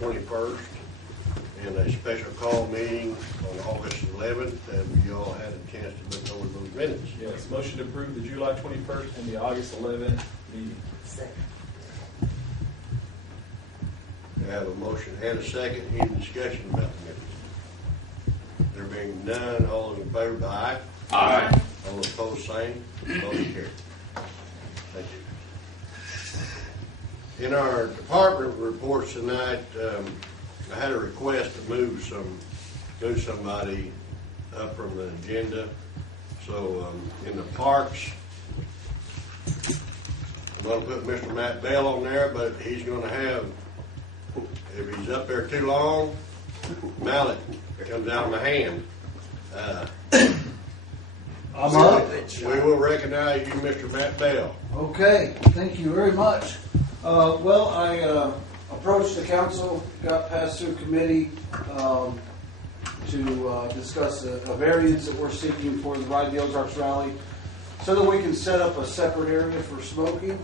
21st, and a special call meeting on August 11th. Have you all had a chance to look over those minutes? Yes, motion to approve the July 21st and the August 11th meeting. Second. We have a motion and a second. Any discussion about the minutes? There being none, all those in favor, by aye. Aye. All opposed, same. Motion carried. Thank you. In our department reports tonight, I had a request to move somebody up from the agenda. So in the parks, I'm going to put Mr. Matt Bell on there, but he's going to have, if he's up there too long, mallet comes out of my hand. I'm up. We will recognize you, Mr. Matt Bell. Okay, thank you very much. Well, I approached the council, got passed through committee to discuss a variance that we're seeking for the Ride the Ozarks Rally so that we can set up a separate area for smoking,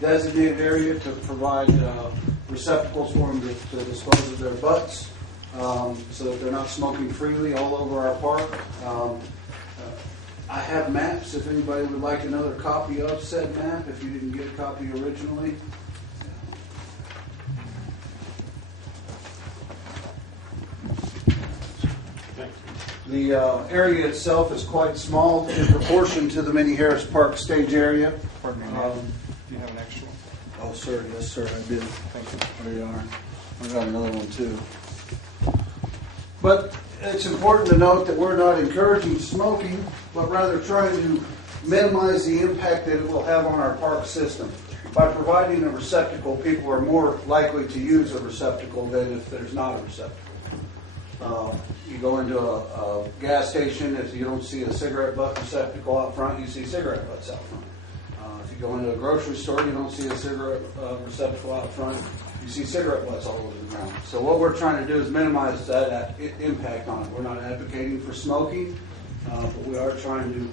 designated area to provide receptacles for them to dispose of their butts, so that they're not smoking freely all over our park. I have maps if anybody would like another copy of said map, if you didn't get a copy originally. The area itself is quite small in proportion to the Minnie Harris Park stage area. Pardon me, Matt. Do you have an extra one? Oh, sir, yes, sir, I did. Thank you. There you are. I got another one too. But it's important to note that we're not encouraging smoking, but rather trying to minimize the impact that it will have on our park system. By providing a receptacle, people are more likely to use a receptacle than if there's not a receptacle. You go into a gas station, if you don't see a cigarette butt receptacle out front, you see cigarette butts out front. If you go into a grocery store, you don't see a cigarette receptacle out front, you see cigarette butts all over the ground. So what we're trying to do is minimize that impact on it. We're not advocating for smoking, but we are trying to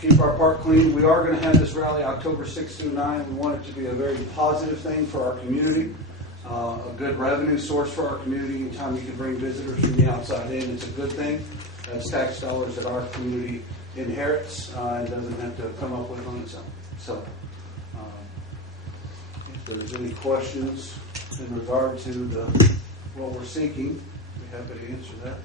keep our park clean. We are going to have this rally October 6th through 9th. We want it to be a very positive thing for our community. A good revenue source for our community. Anytime you can bring visitors from the outside in, it's a good thing. That's tax dollars that our community inherits and doesn't have to come up with on its own. So, if there's any questions in regard to what we're seeking, we're happy to answer that.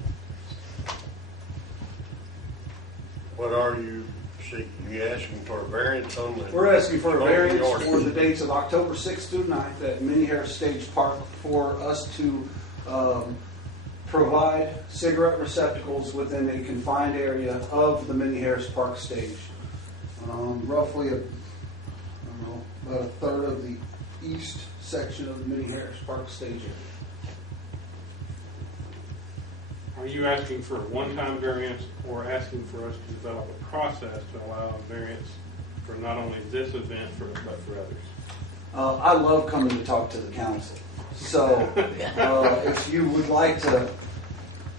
What are you seeking? You asking for a variance on the? We're asking for a smoking variance ordinance? for the dates of October 6th through 9th at Minnie Harris Stage Park for us to provide cigarette receptacles within a confined area of the Minnie Harris Park stage. Roughly, about a third of the east section of the Minnie Harris Park stage area. Are you asking for a one-time variance or asking for us to develop a process to allow a variance for not only this event, but for others? I love coming to talk to the council. So if you would like to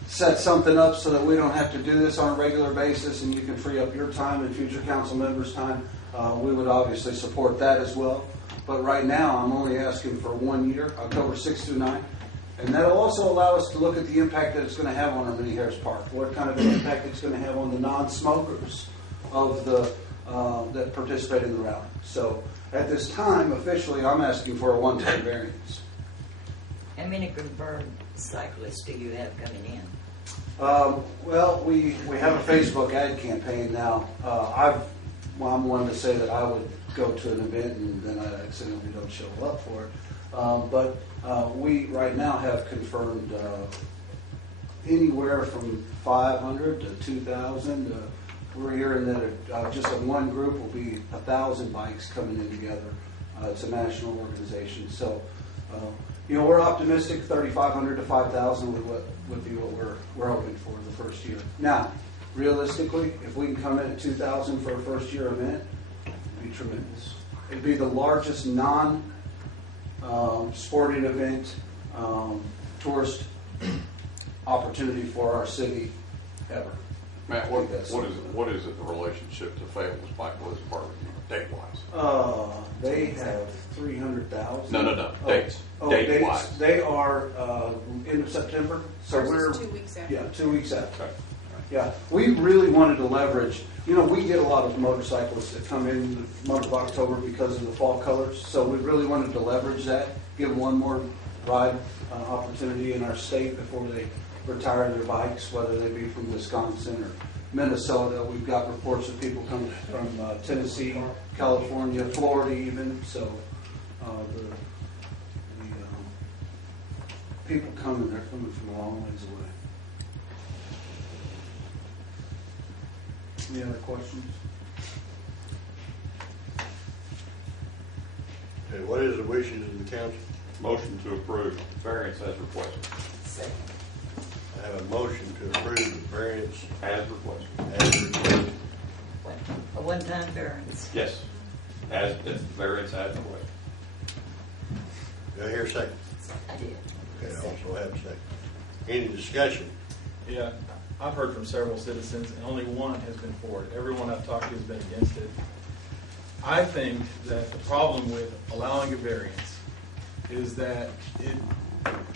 set something up so that we don't have to do this on a regular basis and you can free up your time and future council members' time, we would obviously support that as well. But right now, I'm only asking for 1 year, October 6th through 9th. And that'll also allow us to look at the impact that it's going to have on our Minnie Harris Park. What kind of an impact it's going to have on the non-smokers of that participate in the rally. So at this time, officially, I'm asking for a one-time variance. How many confirmed cyclists do you have coming in? Well, we have a Facebook ad campaign now. I'm one to say that I would go to an event and then I accidentally don't show up for it. But we right now have confirmed anywhere from 500 to 2,000. We're hearing that just a one group will be 1,000 bikes coming in together. It's a national organization. So, we're optimistic 3,500 to 5,000 would be what we're hoping for the first year. Now, realistically, if we can come in at 2,000 for a first year event, it'd be tremendous. It'd be the largest sporting event, tourist opportunity for our city ever. Matt, what is it, the relationship to Fayetteville's Bike Woods Park, date-wise? They have 300,000. No, dates. Date-wise. They are, end of September, so Ours we're. is 2 weeks after. Yeah, 2 weeks after. Okay. Yeah, we really wanted to leverage, we get a lot of motorcyclists that come in the month of October because of the fall colors, so we really wanted to leverage that, give them one more ride opportunity in our state before they retire their bikes, whether they be from Wisconsin or Minnesota. We've got reports of people coming from Tennessee, California, Florida even, so the people coming, they're coming from a long ways away. Any other questions? Okay, what is the wishes of the council? Motion to approve variance as requested. Second. I have a motion to approve the variance As requested. as requested. A one-time variance. Yes. As, variance as requested. Do I hear a second? I did. Okay, I also have a second. Any discussion? Yeah, I've heard from several citizens, and only one has been for it. Everyone I've talked to has been against it. I think that the problem with allowing a variance is that it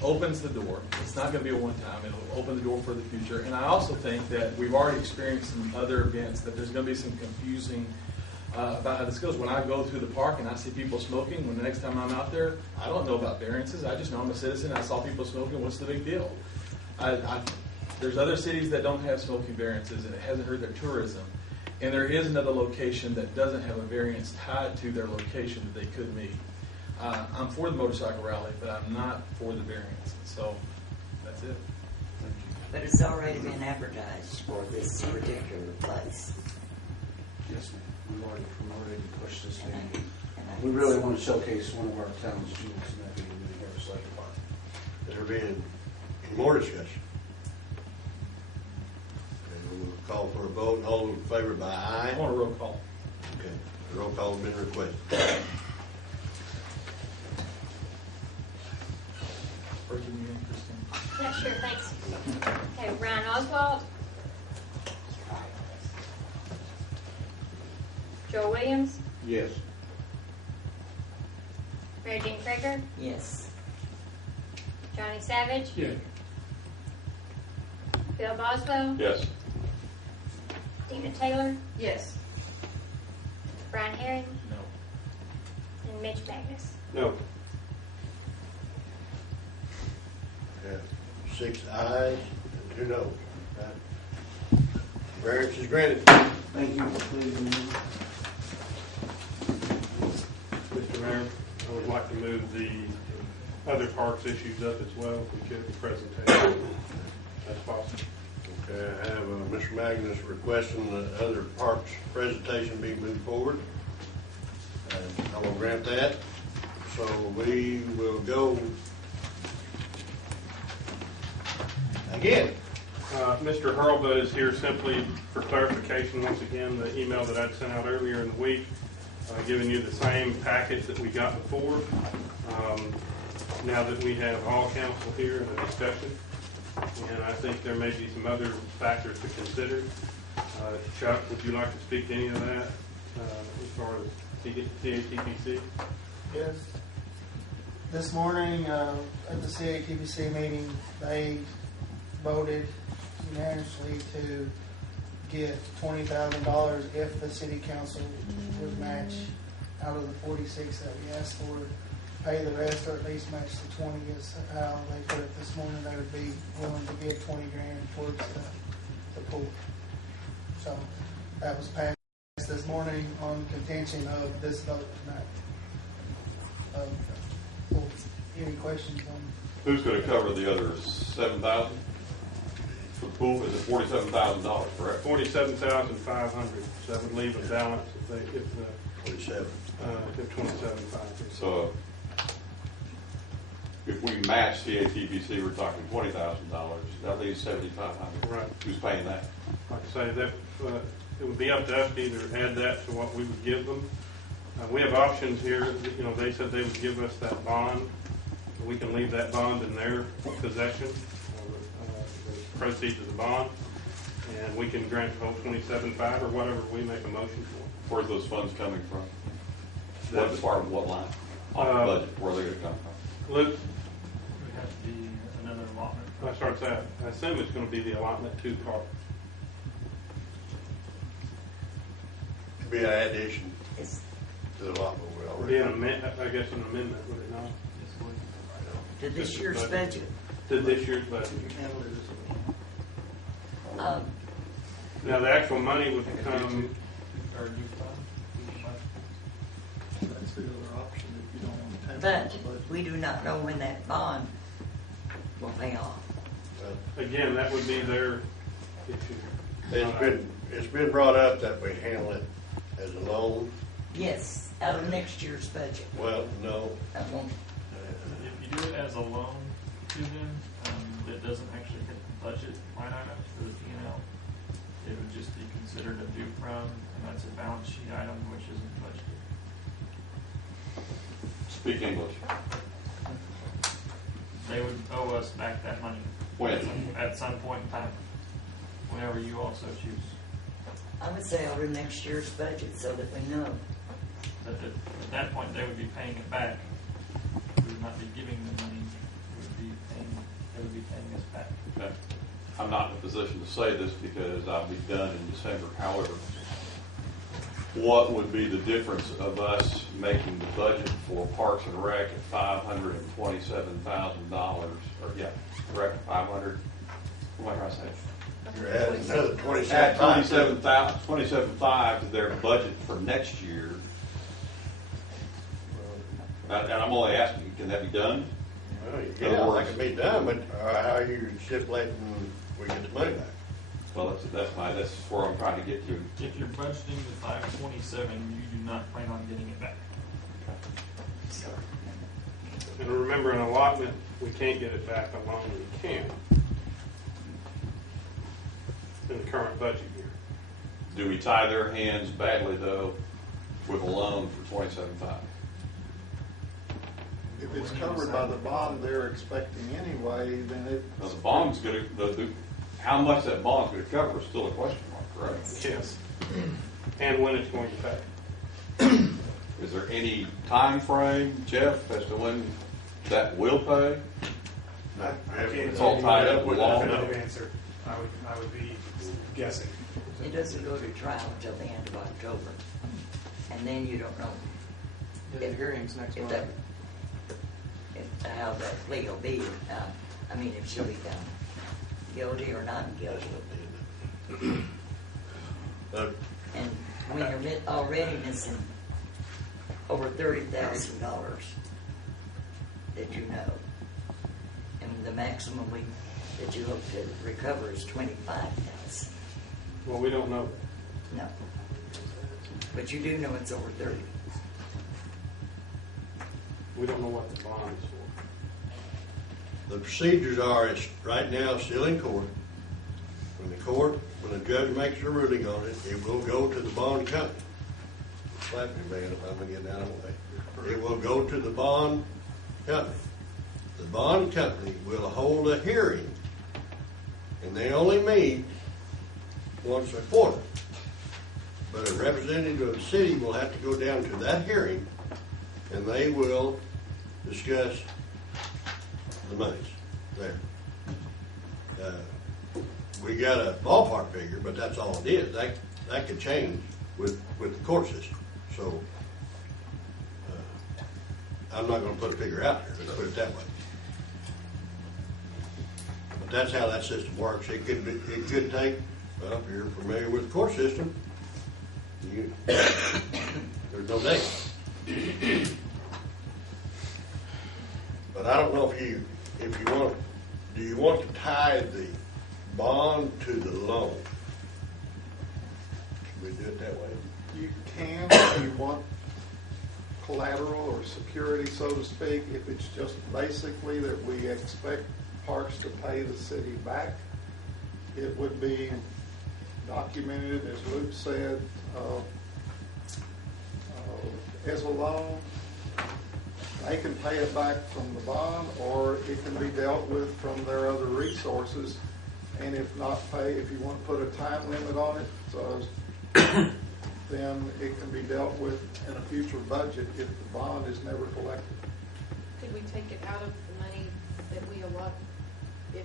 opens the door. It's not going to be a one-time. It'll open the door for the future. And I also think that we've already experienced in other events that there's going to be some confusing about how this goes. When I go through the park and I see people smoking, when the next time I'm out there, I don't know about variances. I just know I'm a citizen. I saw people smoking. What's the big deal? There's other cities that don't have smoking variances, and it hasn't hurt their tourism. And there is another location that doesn't have a variance tied to their location that they could meet. I'm for the motorcycle rally, but I'm not for the variance. So that's it. Thank you. But it's already been advertised for this particular place. Yes, ma'am. We've already promoted and pushed this And thing. I We really want to showcase one of our town's jewels, and that being the motorcycle park. Has there been any more discussion? Okay, we'll call for a vote, and all in favor by aye. I want a roll call. Okay, the roll call has been requested. Breaking you in, Christine. Yeah, sure, thanks. Okay, Ryan Oswald. Joe Williams. Yes. Mary Jean Craker. Yes. Johnny Savage. Yeah. Bill Boswell. Yes. Dina Taylor. Yes. Brian Herring. No. And Mitch Magnus. No. Okay, 6 ayes and 2 noes. Right. Variance is granted. Thank you. Please remember. Mr. Mayor, I would like to move the other parks issues up as well, if we could, the presentation. That's possible. Okay, I have Mr. Magnus requesting the other parks presentation be moved forward. I will grant that. So we will go again. Mr. Hurlbut is here simply for clarification. Once again, the email that I'd sent out earlier in the week, giving you the same package that we got before. Now that we have all council here in a discussion, and I think there may be some other factors to consider. Chuck, would you like to speak to any of that as far as CATPC? Yes. This morning at the CATPC meeting, they voted unanimously to get $20,000 if the city council would match out of the 46 that we asked for, pay the rest or at least match the 20 is how they put it this morning. They would be willing to give $20,000 towards the pool. So that was passed this morning on contention of this vote tonight. Any questions on? Who's going to cover the other $7,000 for the pool? Is it $47,000, correct? $47,500. So that would leave a balance if 27. 27,500. So if we match CATPC, we're talking $20,000. That leaves $7,500. Right. Who's paying that? Like I say, that it would be up to us to either add that to what we would give them. We have options here. You know, they said they would give us that bond. We can leave that bond in their possession, the proceeds of the bond, and we can grant the whole 27.5 or whatever we make a motion for. Where's those funds coming from? What department, what line? Off the budget, where are they gonna come from? Luke, Would have to be another allotment. I start that. I assume it's going to be the allotment to park. Could be an addition It's to the lot we Would already. be an amendment, I guess an amendment, would it not? to this year's budget. To this year's budget. Now, the actual money would come, Or new fund. That's the other option if you don't want to tamper But the budget. we do not know when that bond will pay off. again, that would be their issue. It's been brought up that we handle it as a loan. Yes, out of next year's budget. Well, no, That won't, If you do it as a loan to them, it doesn't actually hit the budget line items for the P&L. It would just be considered a due from, and that's a balance sheet item which isn't budgeted. Speak English. They would owe us back that money. When? At some point in time, whenever you also choose. I would say out of next year's budget so that we know. But at that point, they would be paying it back. We would not be giving them money. They would be paying us back. Okay. I'm not in a position to say this because I'll be done in December. However, what would be the difference of us making the budget for Parks and Rec at $527,000? Or yeah, correct, 500. What am I trying to say? you're adding another Add 27,500. 27.5 to their budget for next year. And I'm only asking, can that be done? Well, yeah, that can be done, but how are you stipulating we get the money back? Well, that's where I'm trying to get to. If you're budgeting the 527, you do not plan on getting it back. So, And remember, an allotment, we can't get it back, a loan we can. In the current budget year. Do we tie their hands badly though with a loan for 27.5? If it's covered by the bond they're expecting anyway, then it, Now the bond's gonna, how much that bond's gonna cover is still a question mark, correct? Yes. And when it's going to pay. Is there any time frame, Jeff, as to when that will pay? It's all tied up with law. No answer. I would be guessing. it doesn't go to trial until the end of October. And then you don't know The hearing's next if month. that, how that plea will be. I mean, if she'll be found guilty or not guilty. And we are already missing over $30,000 that you know. And the maximum that you hope to recover is $25,000. Well, we don't know that. No. But you do know it's over 30. We don't know what the bond is for. The procedures are, it's right now still in court. When the judge makes a ruling on it, it will go to the bond company. Slap me, man, if I'm gonna get down the way. It will go to the bond company. The bond company will hold a hearing, and they only meet once a quarter. But a representative of the city will have to go down to that hearing, and they will discuss the monies there. We got a ballpark figure, but that's all it is. That could change with the court system. So I'm not going to put a figure out there. Let's put it that way. But that's how that system works. It could take. Well, if you're familiar with the court system, there's no date. But I don't know if you want. Do you want to tie the bond to the loan? Can we do it that way? you can, if you want collateral or security, so to speak, if it's just basically that we expect Parks to pay the city back, it would be documented, as Luke said, as a loan. They can pay it back from the bond, or it can be dealt with from their other resources. and if not pay, if you want to put a time limit on it, so then it can be dealt with in a future budget if the bond is never collected. Could we take it out of the money that we allot if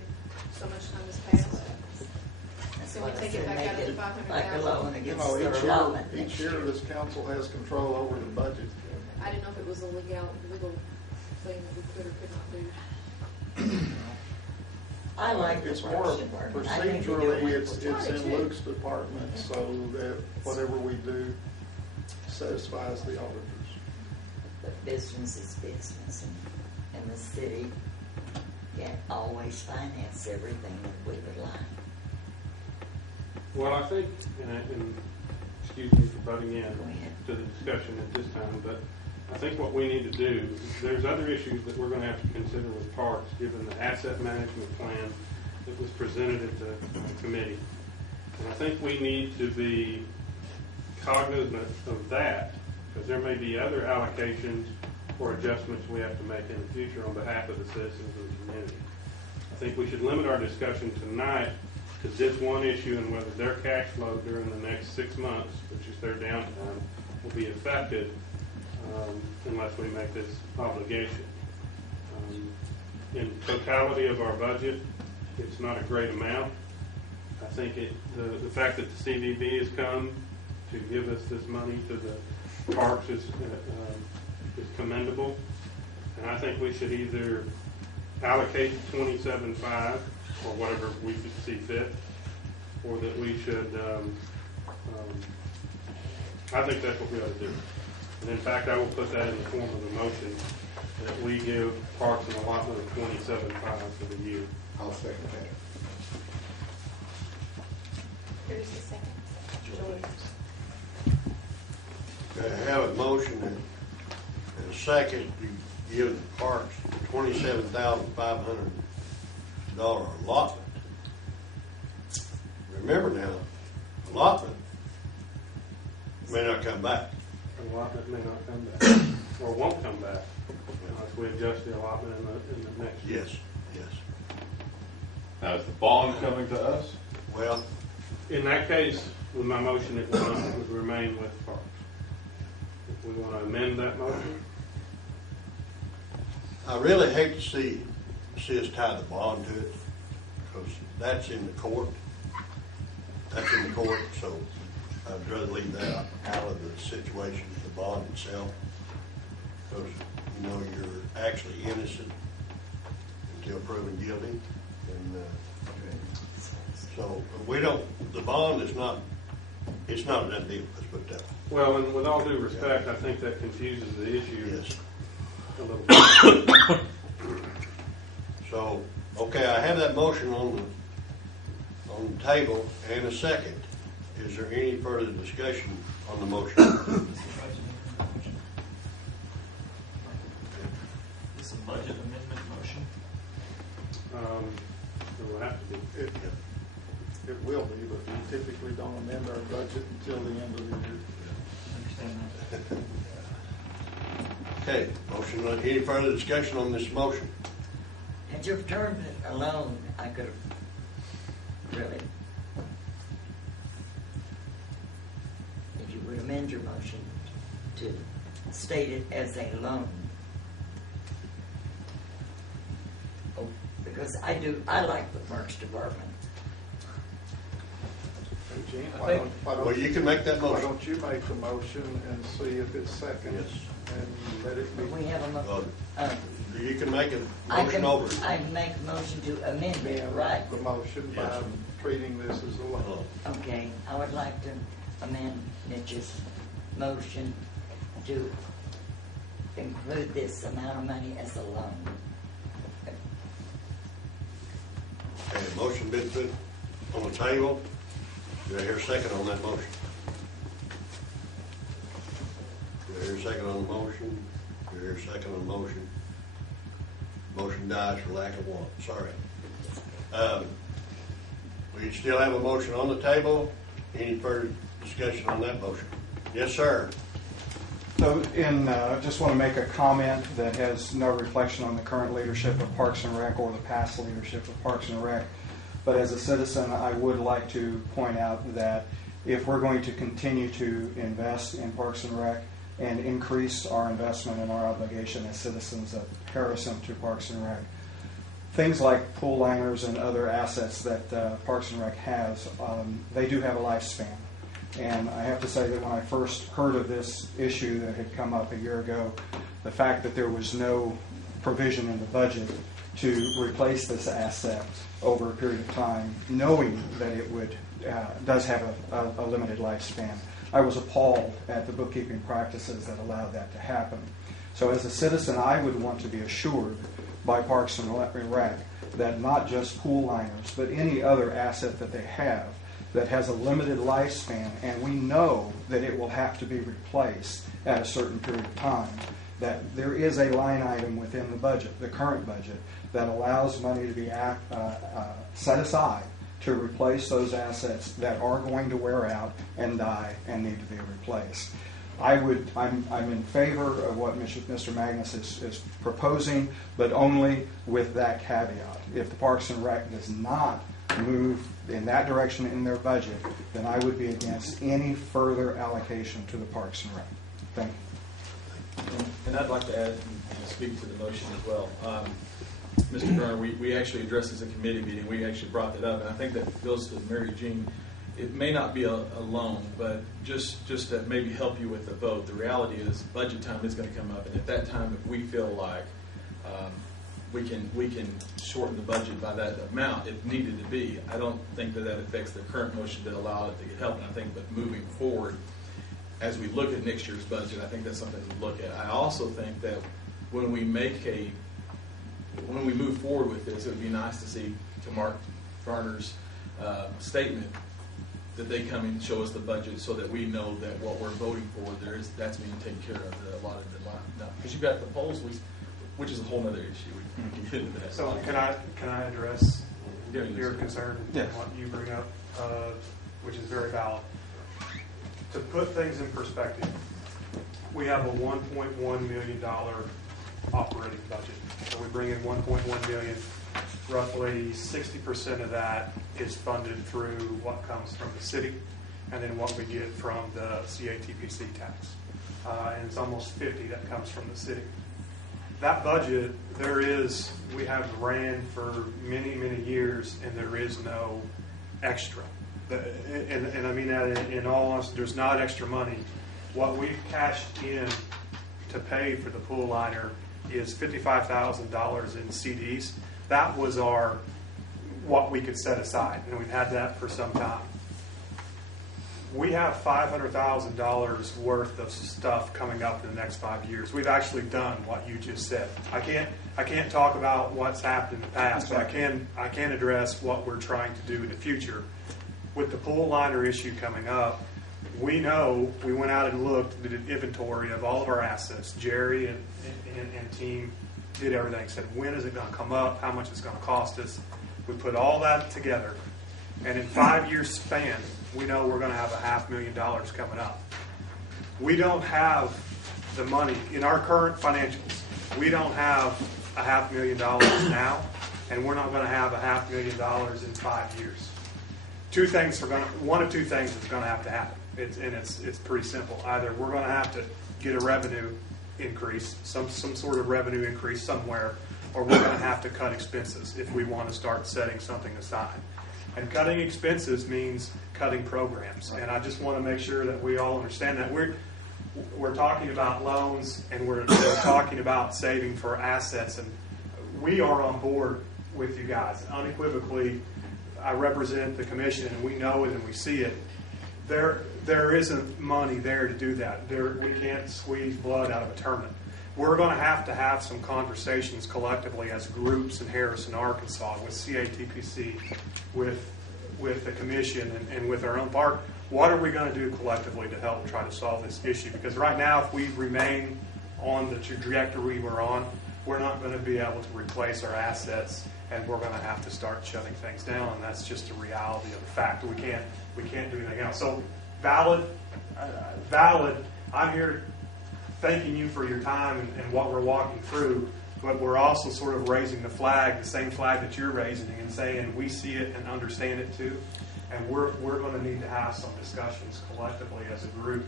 so much time has passed? That's Can we what I take said, it back make out of the it 500,000? like a loan You against know, their allotment each next year year. this council has control over the budget. I didn't know if it was a legal thing that we could or could not do. I like the It's more Parks Department. I think they do procedurally, it. it's in Luke's department, so that whatever we do satisfies the auditors. But business is business, and the city can't always finance everything that we would like. Well, I think, and excuse me for butting in Go ahead. to the discussion at this time, but I think what we need to do, there's other issues that we're going to have to consider with parks, given the asset management plan that was presented at the committee. And I think we need to be cognizant of that, because there may be other allocations or adjustments we have to make in the future on behalf of the citizens of the community. I think we should limit our discussion tonight to this one issue and whether their cash flow during the next 6 months, which is their downtime, will be affected unless we make this obligation. In totality of our budget, it's not a great amount. I think the fact that the CVB has come to give us this money to the parks is commendable. And I think we should either allocate $27.5 or whatever we could see fit, or that we should, I think that's what we ought to do. And in fact, I will put that in the form of a motion that we give parks an allotment of $27.5 for the year. I'll second that. Here's the second. I have a motion and a second to give the parks $27,500 allotment. Remember now, allotment may not come back. Allotment may not come back, or won't come back, unless we adjust the allotment in the next year. Yes, yes. Now, is the bond coming to us? Well, In that case, with my motion, it would remain with parks. If we want to amend that motion, I really hate to see us tie the bond to it, because that's in the court. That's in the court, so I'd rather leave that out of the situation, the bond itself. Because, you know, you're actually innocent until proven guilty. And so we don't, the bond is not, it's not a done deal, let's put it that way. well, and with all due respect, I think that confuses the issue Yes. a little bit. So, okay, I have that motion on the table and a second. Is there any further discussion on the motion? This is a budget amendment motion. It will have to be. It will be, but we typically don't amend our budget until the end of the year. Understand that? Okay, motion, any further discussion on this motion? Had you turned it alone, I could have really. If you would amend your motion to state it as a loan. Oh, because I like the Parks Department. And Gene, I why think- Well, you can make that why motion. don't you make the motion and see if it's second? Yes. And let it be. We have a Well, motion. You can make a I motion can, over it. I can make a motion to amend it, right? The motion by Yes. treating this as a loan. Okay, I would like to amend Mitch's motion to include this amount of money as a loan. Okay, motion been put on the table. Do I hear a second on that motion? Do I hear a second on the motion? Do I hear a second on the motion? Motion dies for lack of one, sorry. We still have a motion on the table. Any further discussion on that motion? Yes, sir. So, just want to make a comment that has no reflection on the current leadership of Parks and Rec or the past leadership of Parks and Rec. But as a citizen, I would like to point out that if we're going to continue to invest in Parks and Rec and increase our investment and our obligation as citizens of Harrison to Parks and Rec, things like pool liners and other assets that Parks and Rec has, they do have a lifespan. And I have to say that when I first heard of this issue that had come up a year ago, the fact that there was no provision in the budget to replace this asset over a period of time, knowing that it does have a limited lifespan, I was appalled at the bookkeeping practices that allowed that to happen. So as a citizen, I would want to be assured by Parks and Rec that not just pool liners, but any other asset that they have that has a limited lifespan, and we know that it will have to be replaced at a certain period of time, that there is a line item within the budget, the current budget, that allows money to be set aside to replace those assets that are going to wear out and die and need to be replaced. I'm in favor of what Mr. Magnus is proposing, but only with that caveat. If the Parks and Rec does not move in that direction in their budget, then I would be against any further allocation to the Parks and Rec. Thank you. And I'd like to add and speak to the motion as well. Mr. Turner, we actually addressed this at a committee meeting. We actually brought that up, and I think that goes to Mary Jean. It may not be a loan, but just to maybe help you with the vote, the reality is budget time is going to come up, and at that time, if we feel like we can shorten the budget by that amount if needed to be, I don't think that affects the current motion that allowed it to get help. And I think, but moving forward, as we look at next year's budget, I think that's something to look at. I also think that when we move forward with this, it would be nice to see, to Mark Garner's statement, that they come and show us the budget so that we know that what we're voting for, that's being taken care of, a lot of the line. Now, because you've got the polls, which is a whole other issue. We can get into that. So can I address your concern Yes. and what you bring up, which is very valid. To put things in perspective, we have a $1.1 million operating budget. So we bring in $1.1 million. Roughly 60% of that is funded through what comes from the city, and then what we get from the CATPC tax. And it's almost 50% that comes from the city. That budget, we have ran for many, many years, and there is no extra. And I mean that in all honesty, there's not extra money. What we've cashed in to pay for the pool liner is $55,000 in CDs. That was what we could set aside, and we've had that for some time. We have $500,000 worth of stuff coming up in the next 5 years. We've actually done what you just said. I can't talk about what's happened in the past, but I can address what we're trying to do in the future. With the pool liner issue coming up, we know we went out and looked, did an inventory of all of our assets. Jerry and team did everything. Said, when is it going to come up? How much it's going to cost us? We put all that together, and in 5 years span, we know we're going to have $500,000 coming up. We don't have the money in our current financials. We don't have $500,000 now, and we're not going to have $500,000 in 5 years. One of two things is going to have to happen. It's pretty simple. Either we're going to have to get a revenue increase, some sort of revenue increase somewhere, or we're going to have to cut expenses if we want to start setting something aside. And cutting expenses means cutting programs. And I just want to make sure that we all understand that we're talking about loans, and we're talking about saving for assets, and we are on board with you guys. Unequivocally, I represent the commission, and we know it and we see it. There isn't money there to do that. We can't squeeze blood out of a turnip. We're going to have some conversations collectively as groups in Harrison, Arkansas, with CATPC, with the commission, and with our own part. What are we going to do collectively to help try to solve this issue? Because right now, if we remain on the trajectory we're on, we're not going to be able to replace our assets, and we're going to have to start shutting things down. And that's just a reality of the fact. We can't do anything else. So valid. I'm here thanking you for your time and what we're walking through. but we're also sort of raising the flag, the same flag that you're raising, and saying we see it and understand it too. And we're going to need to have some discussions collectively as a group,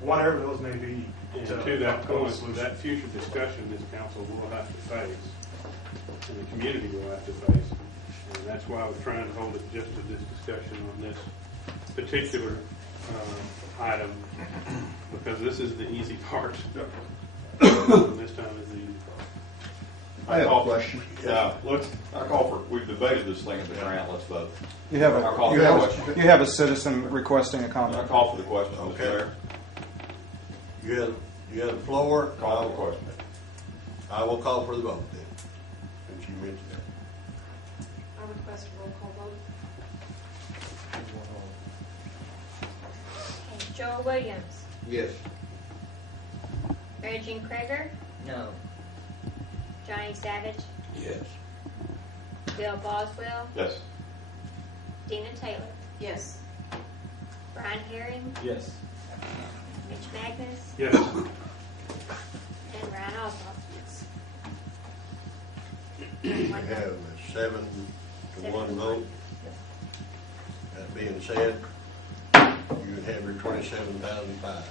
whatever those may be. And to that point, that future discussion this council will have to face, and the community will have to face. And that's why I was trying to hold it just to this discussion on this particular item, because this is the easy part. This time is the easy part. I have a question. Yeah, I call for, we've debated this thing at the grant, let's vote. You have I'll call a, for the question. you have a citizen requesting a I comment. call for the question, Mr. Okay. Chair. You have the floor. Call for the question. I will call for the vote then, since you mentioned that. I request a roll call vote. Okay, Joel Williams, Yes. Mary Jean Krager, No. Johnny Savage, Yes. Bill Boswell, Yes. Dina Taylor, Yes. Brian Herring, Yes. Mitch Magnus, Yes. and Ryan Oswald. We have a 7-1 vote. That being said, you have your 27,005.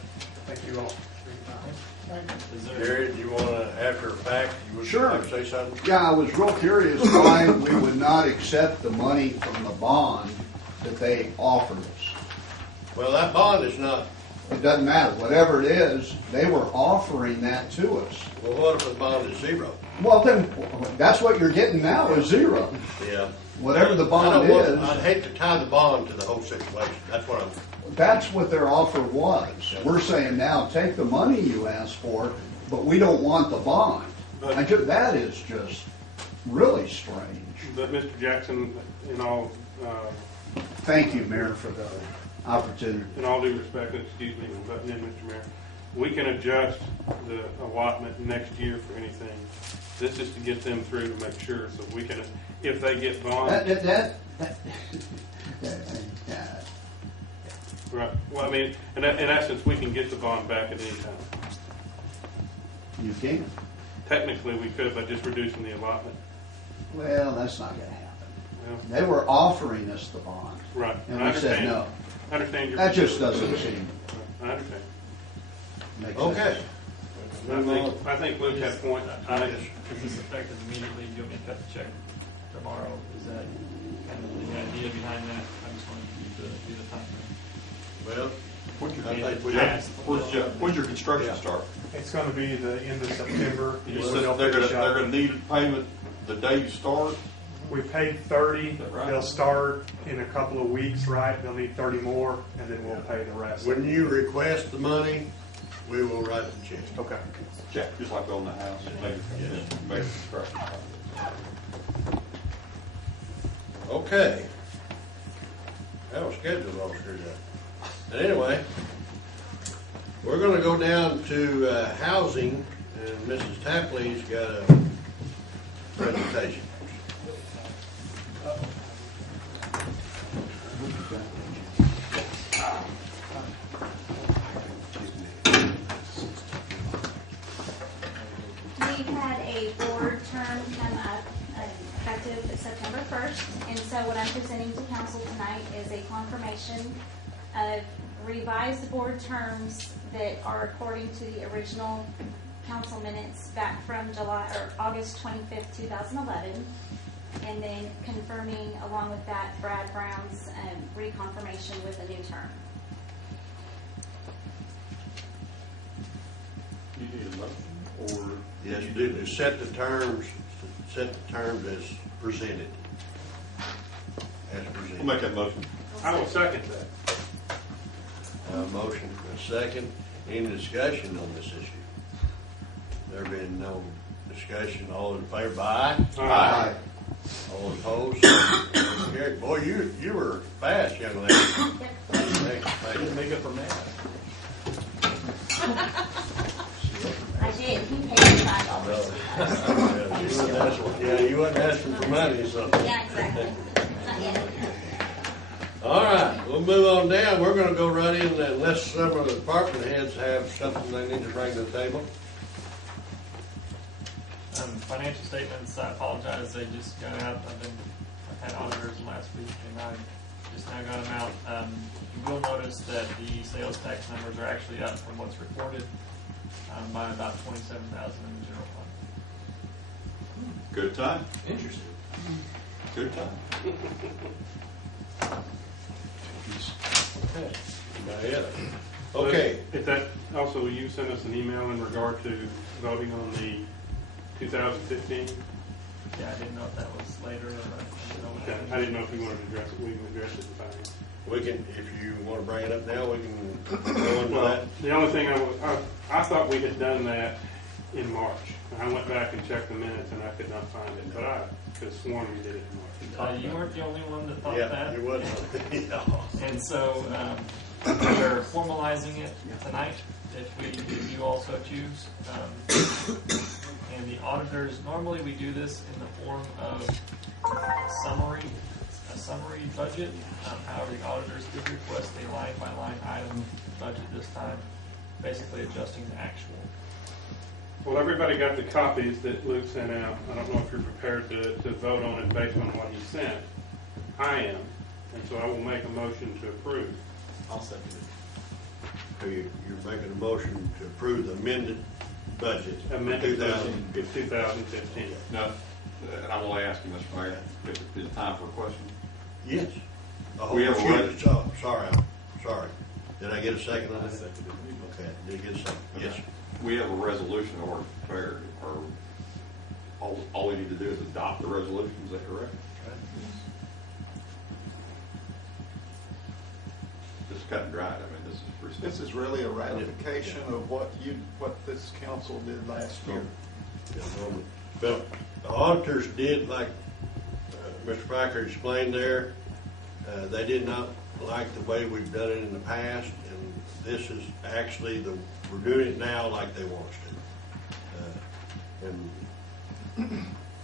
Thank you all. Jared, you want to, after the fact, you would Sure. like to say something? Yeah, I was real curious why we would not accept the money from the bond that they offered us. Well, that bond is not, It doesn't matter, whatever it is, they were offering that to us. well, what if the bond is zero? Well, then, that's what you're getting now is zero. Yeah. Whatever the bond I don't want- is, I'd hate to tie the bond to the whole situation. That's what I'm, that's what their offer was. We're saying now, take the money you asked for, but we don't want the bond. That is just really strange. But Mr. Jackson, in all Thank you, Mayor, for the opportunity. in all due respect, excuse me, for butting in, Mr. Mayor, we can adjust the allotment next year for anything. This is to get them through to make sure, so we can, if they get bonds. Right, well, I mean, in essence, we can get the bond back at any time. You can. Technically, we could by just reducing the allotment. Well, that's not going to happen. Well, They were offering us the bond, right. and I we said understand. no. I understand your. That just position. doesn't seem I understand. make sense. okay. I think Luke had a point. I think is this effective immediately? Do you want me to cut the check tomorrow? Is that kind of the idea behind that? I just wanted to do the time frame. Well, I think we When's your construction start? It's going to be the end of September. You said they're going to need payment the day you start? We paid 30. Is that right? They'll start in a couple of weeks, right? They'll need 30 more, and then we'll pay the rest. when you request the money, we will write the check. Okay. Check, just like on the house, make construction. Okay. That was scheduled all screwed up. And anyway, we're gonna go down to housing, and Mrs. Tapley's got a presentation. We've had a board term come up effective September 1st, and so what I'm presenting to council tonight is a confirmation of revised board terms that are according to the original council minutes back from August 25th, 2011, and then confirming along with that Brad Brown's reconfirmation with a new term. You need a motion, or? Yes, you do, set the terms as presented. As presented. I'll make that motion. I will second that. Motion for a second. Any discussion on this issue? There being no discussion, all in favor, by aye? Aye. All opposed? Motion carried. Boy, you were fast, young lady. Thank you. Make up for math. I did. He paid me $5. Yeah, you wasn't asking for money, so. Yeah, exactly. Not yet. All right, we'll move on down. We're gonna go right in unless some of the department heads have something they need to bring to the table. financial statements, I apologize, they just got out. I've had auditors last week, and I just now got them out. You will notice that the sales tax numbers are actually up from what's reported by about $27,000 in the general fund. Good time. Interesting. Good time. Okay. If that, also, will you send us an email in regard to voting on the 2015? Yeah, I didn't know if that was later or I didn't know what Okay, I didn't know if you wanted to address it. We can address it in finance. We can, if you want to bring it up now, we can go into Well, that. the only thing I thought we had done that in March. I went back and checked the minutes and I could not find it, but I could have sworn we did it in March. you weren't the only one that thought Yeah, that. you would. Yeah. And so we are formalizing it tonight, if you also choose. And the auditors, normally we do this in the form of a summary budget. However, the auditors did request a line-by-line item budget this time, basically adjusting the actual. Well, everybody got the copies that Luke sent out. I don't know if you're prepared to vote on it based on what he sent. I am, and so I will make a motion to approve. I'll second it. So you're making a motion to approve the amended budget. Amended budget 2015. for 2015. No, and I'm only asking, Mr. Mayor, if it's time for a question. Yes. Oh, We have a shoot. Sorry. Did I get a second on that? Okay, did you get a second? Yes. We have a resolution already prepared, or all we need to do is adopt the resolution, is that correct? Just cut and dry, I mean, This is really a ratification of what this council did last year. Well, the auditors did, like Mr. Packer explained there, they did not like the way we've done it in the past, and this is actually we're doing it now like they want us to. And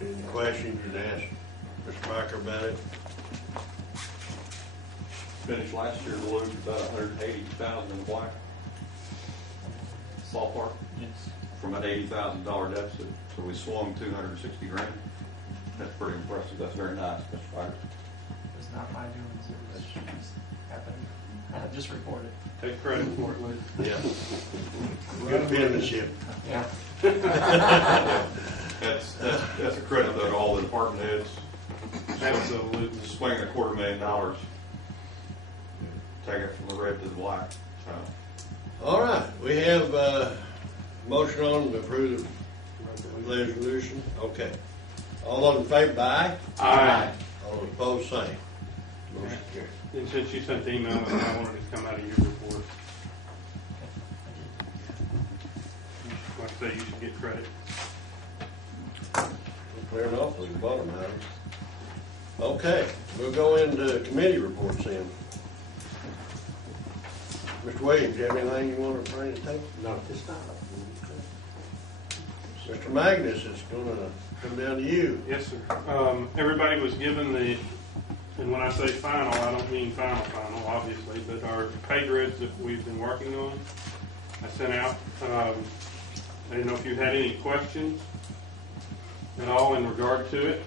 any questions you can ask Mr. Packer about it? Finished last year, Luke, about 180,000 in the black. Ballpark, Yes. from an $80,000 deficit, so we swung 260 grand. That's pretty impressive, that's very nice, Mr. Packer. It was not my doings, it was just happened. Just reported. Take credit for it, Luke. Yeah. Good penmanship. Yeah. That's a credit though to all the department heads. Absolutely. Swinging $250,000, take it from the red to the black. So, All right, we have motion on to approve the resolution. Okay. All those in favor, aye? Aye. All those opposed, same. Motion carried. And since you sent the email, I wanted it to come out of your report. Like I say, you should get credit. Clear it off with the bottom line. Okay, we'll go into committee reports then. Mr. Williams, you have anything you want to bring to the table? Not at this time. Mr. Magnus is going to come down to you. Yes, sir. Everybody was given and when I say final, I don't mean final, obviously, but our pay grids that we've been working on, I sent out. I didn't know if you had any questions at all in regard to it.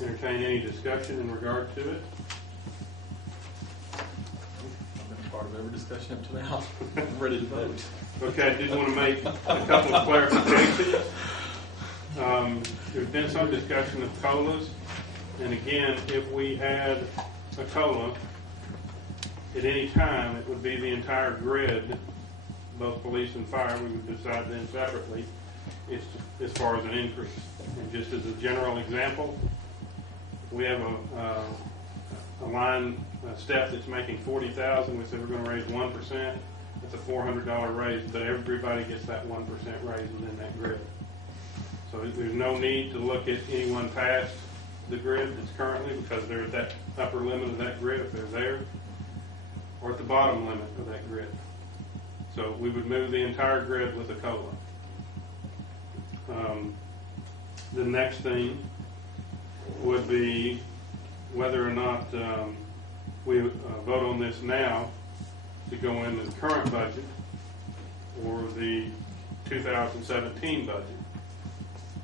Entertain any discussion in regard to it. I've been part of every discussion up to now. I'm ready to vote. Okay, I did want to make a couple of clarifications. There's been some discussion of COLAs, and again, if we had a COLA, at any time, it would be the entire grid, both police and fire. We would decide then separately as far as an increase. And just as a general example, we have a line step that's making $40,000. We said we're going to raise 1%. It's a $400 raise, but everybody gets that 1% raise within that grid. So there's no need to look at anyone past the grid that's currently, because they're at that upper limit of that grid if they're there, or at the bottom limit of that grid. So we would move the entire grid with a COLA. The next thing would be whether or not we vote on this now to go into the current budget, or the 2017 budget.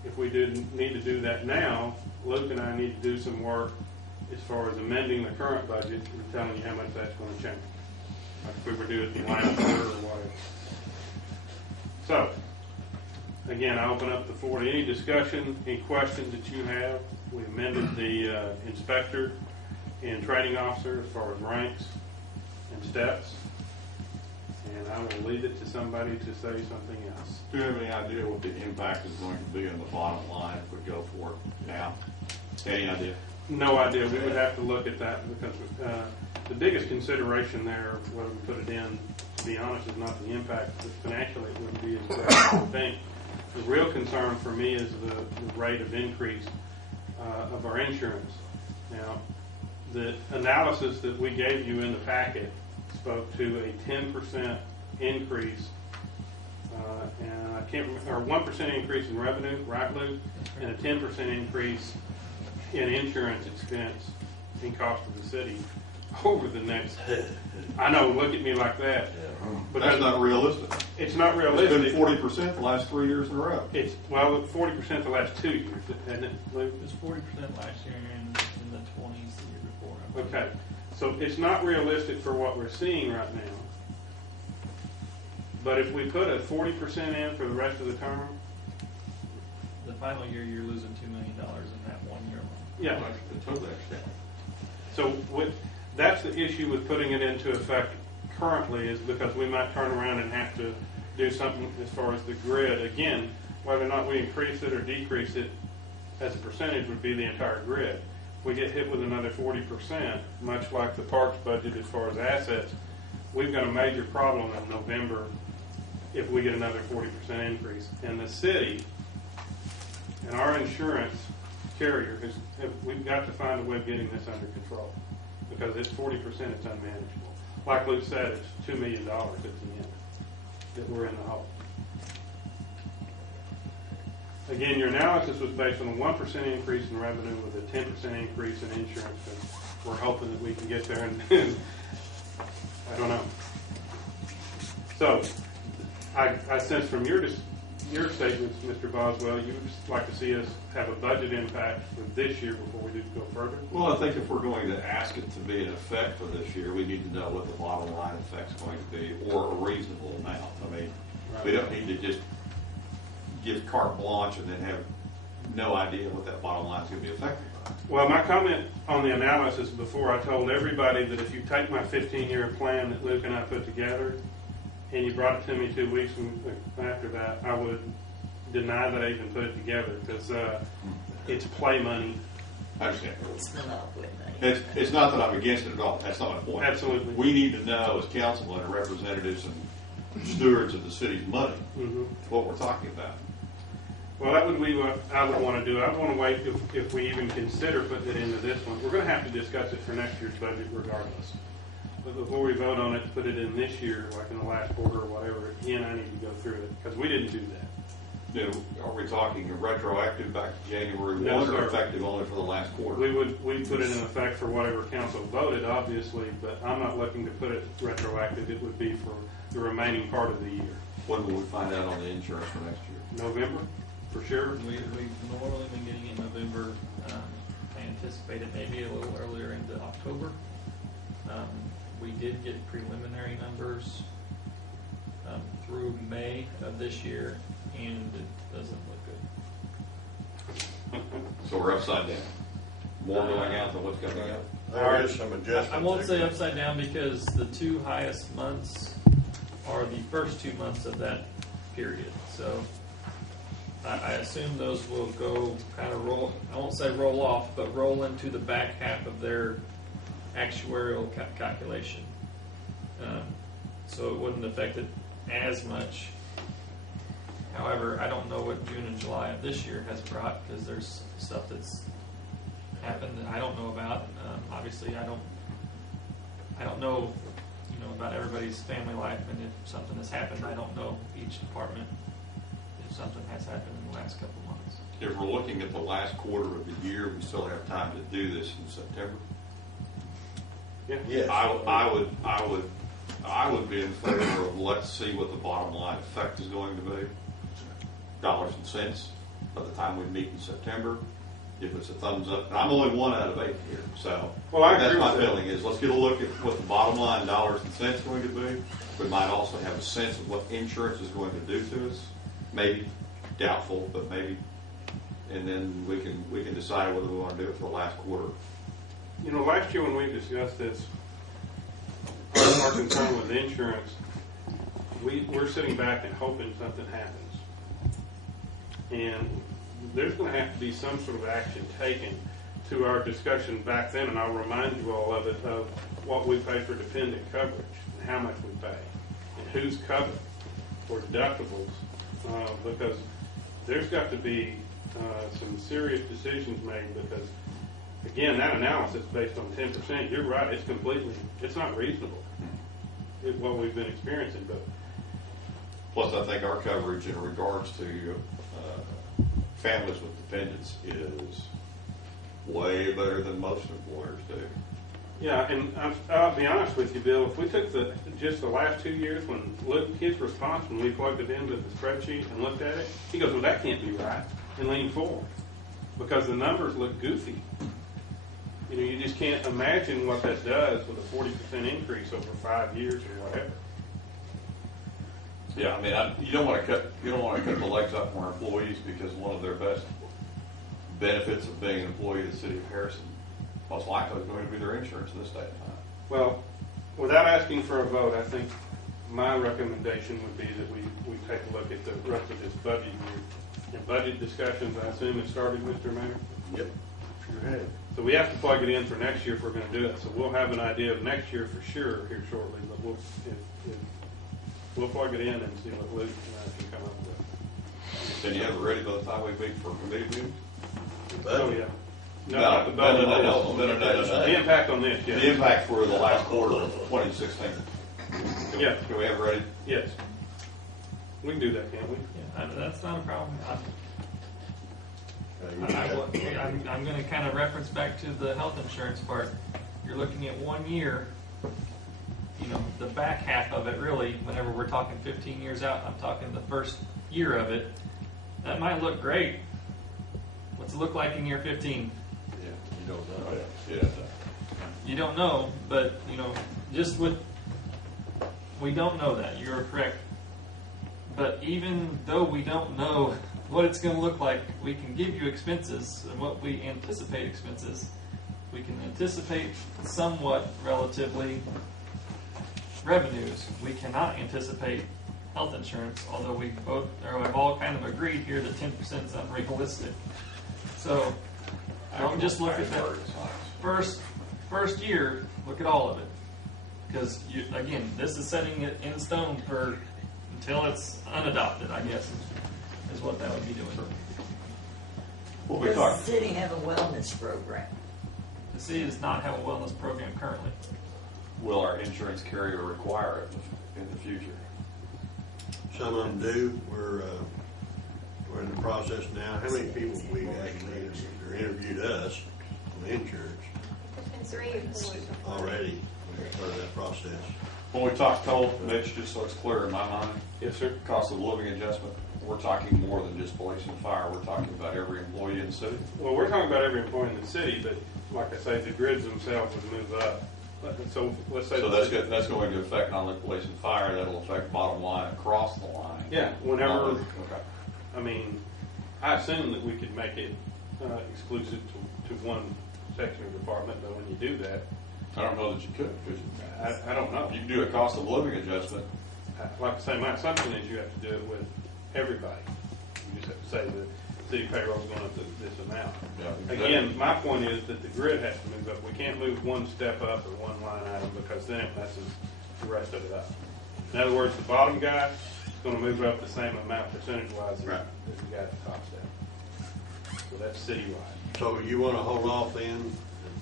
If we need to do that now, Luke and I need to do some work as far as amending the current budget and telling you how much that's going to change. Like if we were doing it in last quarter or whatever. So, again, I open up the floor to any discussion, any questions that you have. We amended the inspector and training officer as far as ranks and steps. And I will leave it to somebody to say something else. Do you have any idea what the impact is going to be on the bottom line if we go for it now? Any idea? No idea. We would have to look at that because the biggest consideration there, whether we put it in, to be honest, is not the impact, but financially it wouldn't be as great as I think. The real concern for me is the rate of increase of our insurance. Now, the analysis that we gave you in the packet spoke to a 10% increase, and I can't remember, or 1% increase in revenue, right, Luke? And a 10% increase in insurance expense in cost of the city over the next. I know, look at me like that. But that's not realistic. It's not realistic. It's been 40% the last 3 years in a row. It's 40% the last 2 years, hasn't it, Luke? It was 40% last year and in the 20s the year before. Okay, so it's not realistic for what we're seeing right now. But if we put a 40% in for the rest of the term, The final year, you're losing $2 million in that 1 year alone. yeah. I totally understand. So that's the issue with putting it into effect currently, is because we might turn around and have to do something as far as the grid. Again, whether or not we increase it or decrease it as a percentage would be the entire grid. We get hit with another 40%, much like the parks budget as far as assets. We've got a major problem in November if we get another 40% increase. And the city and our insurance carrier, we've got to find a way of getting this under control, because it's 40%, it's unmanageable. Like Luke said, it's $2 million at the end that we're in the hole. Again, your analysis was based on a 1% increase in revenue with a 10% increase in insurance, and we're hoping that we can get there, and I don't know. So, I sense from your statements, Mr. Boswell, you would like to see us have a budget impact for this year before we do go further? Well, I think if we're going to ask it to be in effect for this year, we need to know what the bottom line effect's going to be, or a reasonable amount. I mean, we don't need to just give carte blanche and then have no idea what that bottom line is going to be affected by. Well, my comment on the analysis before, I told everybody that if you take my 15-year plan that Luke and I put together, and you brought it to me 2 weeks after that, I would deny that I even put it together, because it's play money. I understand. It's not with me. It's not that I'm against it at all. That's not my point. Absolutely. We need to know, as councilmen and representatives and stewards of the city's money, what we're talking about. Well, that would be what I would want to do. I would want to wait if we even consider putting it into this one. We're going to have to discuss it for next year's budget regardless. But before we vote on it, put it in this year, like in the last quarter or whatever, again, I need to go through it, because we didn't do that. You know, are we talking retroactive back to January 1 No, or sir. effective only for the last quarter? We put it in effect for whatever council voted, obviously, but I'm not looking to put it retroactive. It would be for the remaining part of the year. When will we find out on the insurance for next year? November, for sure. We've normally been getting it in November. I anticipate it maybe a little earlier into October. We did get preliminary numbers through May of this year, and it doesn't look good. So we're upside down. More going out than what's coming out. There is some adjustments. I won't say upside down, because the two highest months are the first 2 months of that period. So I assume those will go kind of roll, I won't say roll off, but roll into the back half of their actuarial calculation. So it wouldn't affect it as much. However, I don't know what June and July of this year has brought, because there's stuff that's happened that I don't know about. Obviously, I don't know, about everybody's family life, and if something has happened, I don't know each department if something has happened in the last couple of months. If we're looking at the last quarter of the year, we still have time to do this in September. Yeah. Yes. I would be in favor of let's see what the bottom line effect is going to be. dollars and cents by the time we meet in September. If it's a thumbs up, and I'm only 1 out of 8 here, so Well, I that's agree my with that. feeling is let's get a look at what the bottom line dollars and cents going to be. We might also have a sense of what insurance is going to do to us. Maybe doubtful, but maybe, and then we can decide whether we want to do it for the last quarter. You know, last year when we discussed this, our concern with insurance, we're sitting back and hoping something happens. And there's going to have to be some sort of action taken to our discussion back then, and I'll remind you all of it, of what we pay for dependent coverage and how much we pay and who's covered for deductibles, because there's got to be some serious decisions made because, again, that analysis based on 10%, you're right, it's not reasonable, what we've been experiencing, but Plus, I think our coverage in regards to families with dependents is way better than most employers do. yeah, and I'll be honest with you, Bill, if we took just the last 2 years when his response when we plugged it into the spreadsheet and looked at it, he goes, well, that can't be right, and leaned forward because the numbers look goofy. You know, you just can't imagine what that does with a 40% increase over 5 years or whatever. Yeah, I mean, you don't want to cut the legs up from our employees because one of their best benefits of being an employee of the city of Harrison most likely is going to be their insurance in this day and time. Well, without asking for a vote, I think my recommendation would be that we take a look at the rest of this budget year. And budget discussions, I assume, have started, Mr. Mayor? Yep, sure have. So we have to plug it in for next year if we're going to do it. So we'll have an idea of next year for sure here shortly, but we'll plug it in and see what Luke can come up with. Can you have it ready by the time we meet for committee meeting? Oh, yeah. No, not the budget. no. The impact on this, yes. The impact for the last quarter of 2016. Yeah. Can we have it ready? Yes. We can do that, can't we? Yeah, that's not a problem. You I'm going to kind of reference back to the health insurance part. You're looking at 1 year, you know, the back half of it really, whenever we're talking 15 years out, I'm talking the first year of it. That might look great. What's it look like in year 15? Yeah, you don't know. Yeah. You don't know, but, you know, just with, we don't know that. You're correct. But even though we don't know what it's going to look like, we can give you expenses and what we anticipate expenses. We can anticipate somewhat relatively revenues. We cannot anticipate health insurance, although we both, or we've all kind of agreed here that 10% is unrealistic. So don't just look at that first year, look at all of it. Because, again, this is setting it in stone for until it's unadopted, I guess, is what that would be doing. What we Does talked. the city have a wellness program? The city does not have a wellness program currently. Will our insurance carrier require it in the future? Some of them do. We're in the process now. How many people have we actually interviewed us on insurance And 3 or 4. already? We started that process. When we told Mitch, just so it's clear in my mind, Yes, sir. cost of living adjustment, we're talking more than just police and fire. We're talking about every employee in the city. Well, we're talking about every employee in the city, but like I say, the grids themselves would move up. So let's say. So that's going to affect not only police and fire, that'll affect bottom line across the line. Yeah, whenever, Okay. I mean, I assume that we could make it exclusive to one section of the department, but when you do that, I don't know that you could. I don't know. You can do a cost of living adjustment. Like I say, my assumption is you have to do it with everybody. You just have to say the city payroll is going up to this amount. Yeah, Again, my point is that the grid has to move up. We can't move one step up or one line item because then it messes the rest of it up. In other words, the bottom guy is going to move up the same amount percentage-wise as the guy at the top step. So that's citywide. So you want to hold off then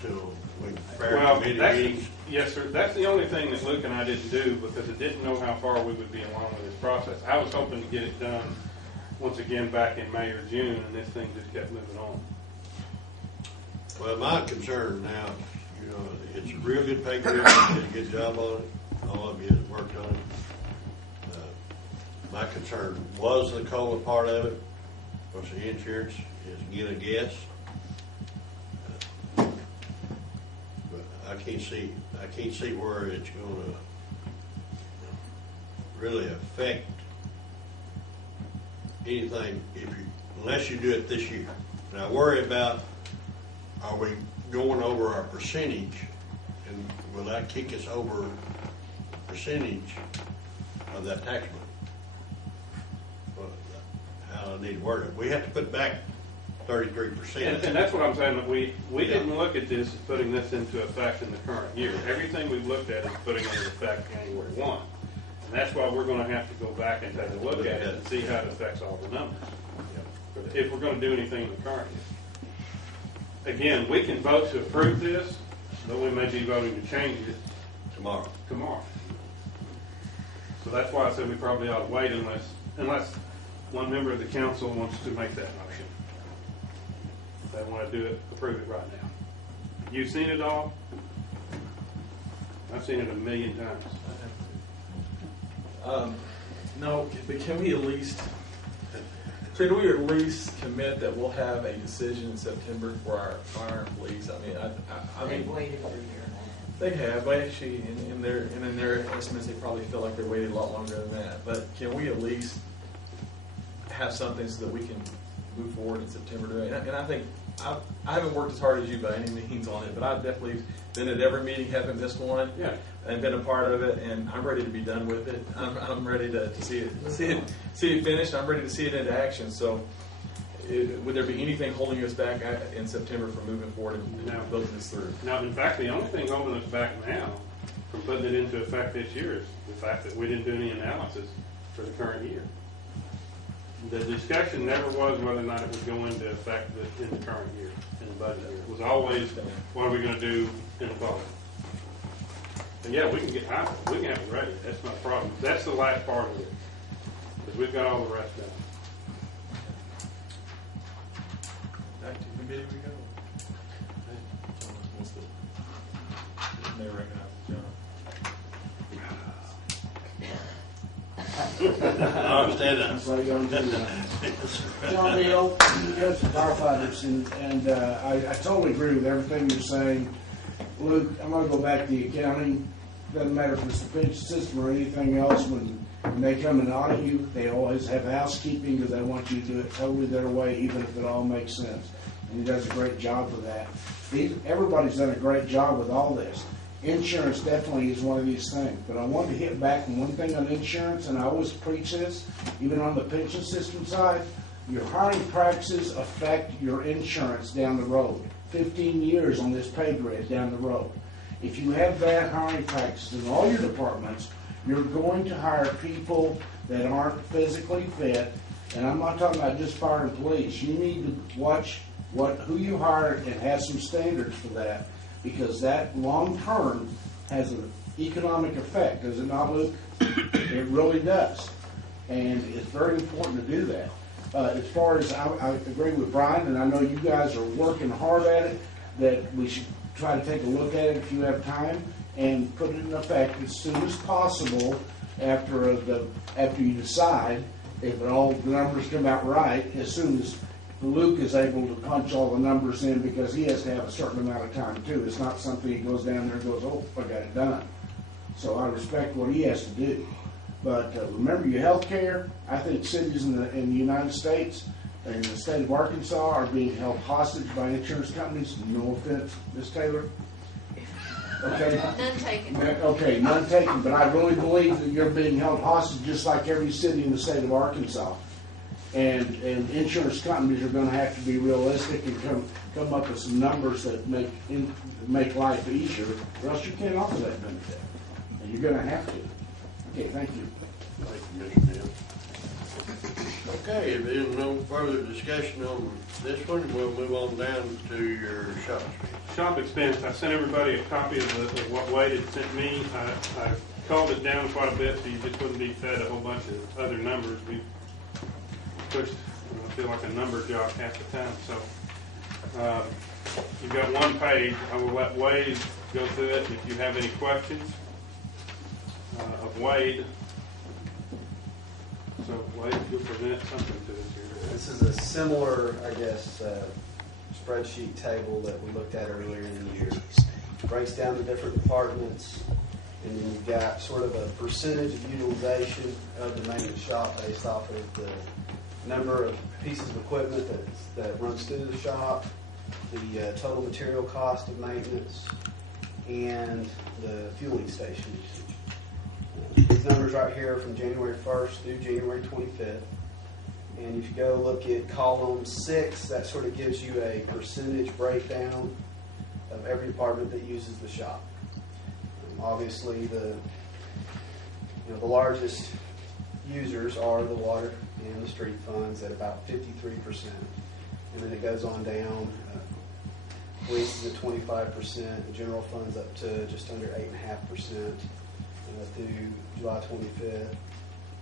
until we prepare Well, committee that's, meetings? yes, sir. That's the only thing that Luke and I didn't do because I didn't know how far we would be along with this process. I was hoping to get it done once again back in May or June, and this thing just kept moving on. Well, my concern now, you know, it's a real good pay grade, you did a good job on it, all of you have worked on it. My concern was the COLA part of it, Because the insurance is get a guess. But I can't see where it's gonna really affect anything unless you do it this year. And I worry about, are we going over our percentage, and will that kick us over percentage of that tax money? Well, how I need to word it. We have to put back 33%. And that's what I'm saying, that we didn't look at this as putting this into effect in the current year. Everything we've looked at is putting it into effect January 1. And that's why we're going to have to go back and take a look at it and see how it affects all the numbers. If we're going to do anything in the current year. Again, we can vote to approve this, but we may be voting to change it Tomorrow. So that's why I said we probably ought to wait unless one member of the council wants to make that motion. If they want to do it, approve it right now. You've seen it all? I've seen it 1,000,000 times. No, but can we at least commit that we'll have a decision in September for our employees? I mean, They've waited for a year and a half. They have, but actually, in their estimates, they probably feel like they're waiting a lot longer than that. But can we at least have something so that we can move forward in September today? And I think I haven't worked as hard as you by any means on it, but I've definitely been at every meeting, haven't missed one, and been a part of it. And I'm ready to be done with it. I'm ready to see it finished. I'm ready to see it into action. So, would there be anything holding us back in September from moving forward and building this through? Now, in fact, the only thing holding us back now from putting it into effect this year is the fact that we didn't do any analysis for the current year. The discussion never was whether or not it would go into effect in the current year, in the budget year. It was always, what are we going to do in the fall? And yeah, we can have it ready. That's not a problem. That's the last part of it, because we've got all the rest done. Back to the committee we go. May recognize I understand that. That's what you're going to do. John Neal, you got some firefighters, and I totally agree with everything you're saying. Luke, I'm going to go back to the accounting. Doesn't matter if it's the pension system or anything else. When they come and audit you, they always have housekeeping because they want you to do it totally their way, even if it all makes sense. And he does a great job with that. Everybody's done a great job with all this. Insurance definitely is one of these things. But I wanted to hit back on one thing on insurance, and I always preach this, even on the pension system side. Your hiring practices affect your insurance down the road. 15 years on this pay grid down the road. If you have bad hiring practices in all your departments, you're going to hire people that aren't physically fit. And I'm not talking about just fire and police. You need to watch who you hire and have some standards for that, because that long term has an economic effect, does it not, Luke? It really does. And it's very important to do that. As far as I agree with Brian, and I know you guys are working hard at it, that we should try to take a look at it if you have time and put it in effect as soon as possible after you decide if all the numbers come out right, as soon as Luke is able to punch all the numbers in, because he has to have a certain amount of time too. It's not something he goes down there and goes, oh, I got it done. So I respect what he has to do. But remember your health care. I think cities in the United States and the state of Arkansas are being held hostage by insurance companies. No offense, Ms. Taylor. Okay. None taken. Okay, none taken. But I really believe that you're being held hostage just like every city in the state of Arkansas. And insurance companies are going to have to be realistic and come up with some numbers that make life easier, or else you can't offer that benefit. And you're going to have to. Okay, thank you. Thank you, Mr. Neal. Okay, if there's no further discussion on this one, we'll move on down to your shop expense. Shop expense, I sent everybody a copy of what Wade had sent me. I called it down quite a bit so you just wouldn't be fed a whole bunch of other numbers. We pushed, I feel like a number jock half the time. So you've got one page. I will let Wade go through it. If you have any questions of Wade, So, Wade, you'll present something to us here. This is a similar, I guess, spreadsheet table that we looked at earlier in the year. Breaks down the different departments, and then you've got sort of a percentage of utilization of the maintenance shop based off of the number of pieces of equipment that runs through the shop, the total material cost of maintenance, and the fueling station usage. These numbers right here are from January 1st through January 25th. And if you go look at column 6, that sort of gives you a percentage breakdown of every department that uses the shop. Obviously, the largest users are the water and the street funds at about 53%. And then it goes on down. Police is at 25%. The general fund's up to just under 8.5% through July 25th.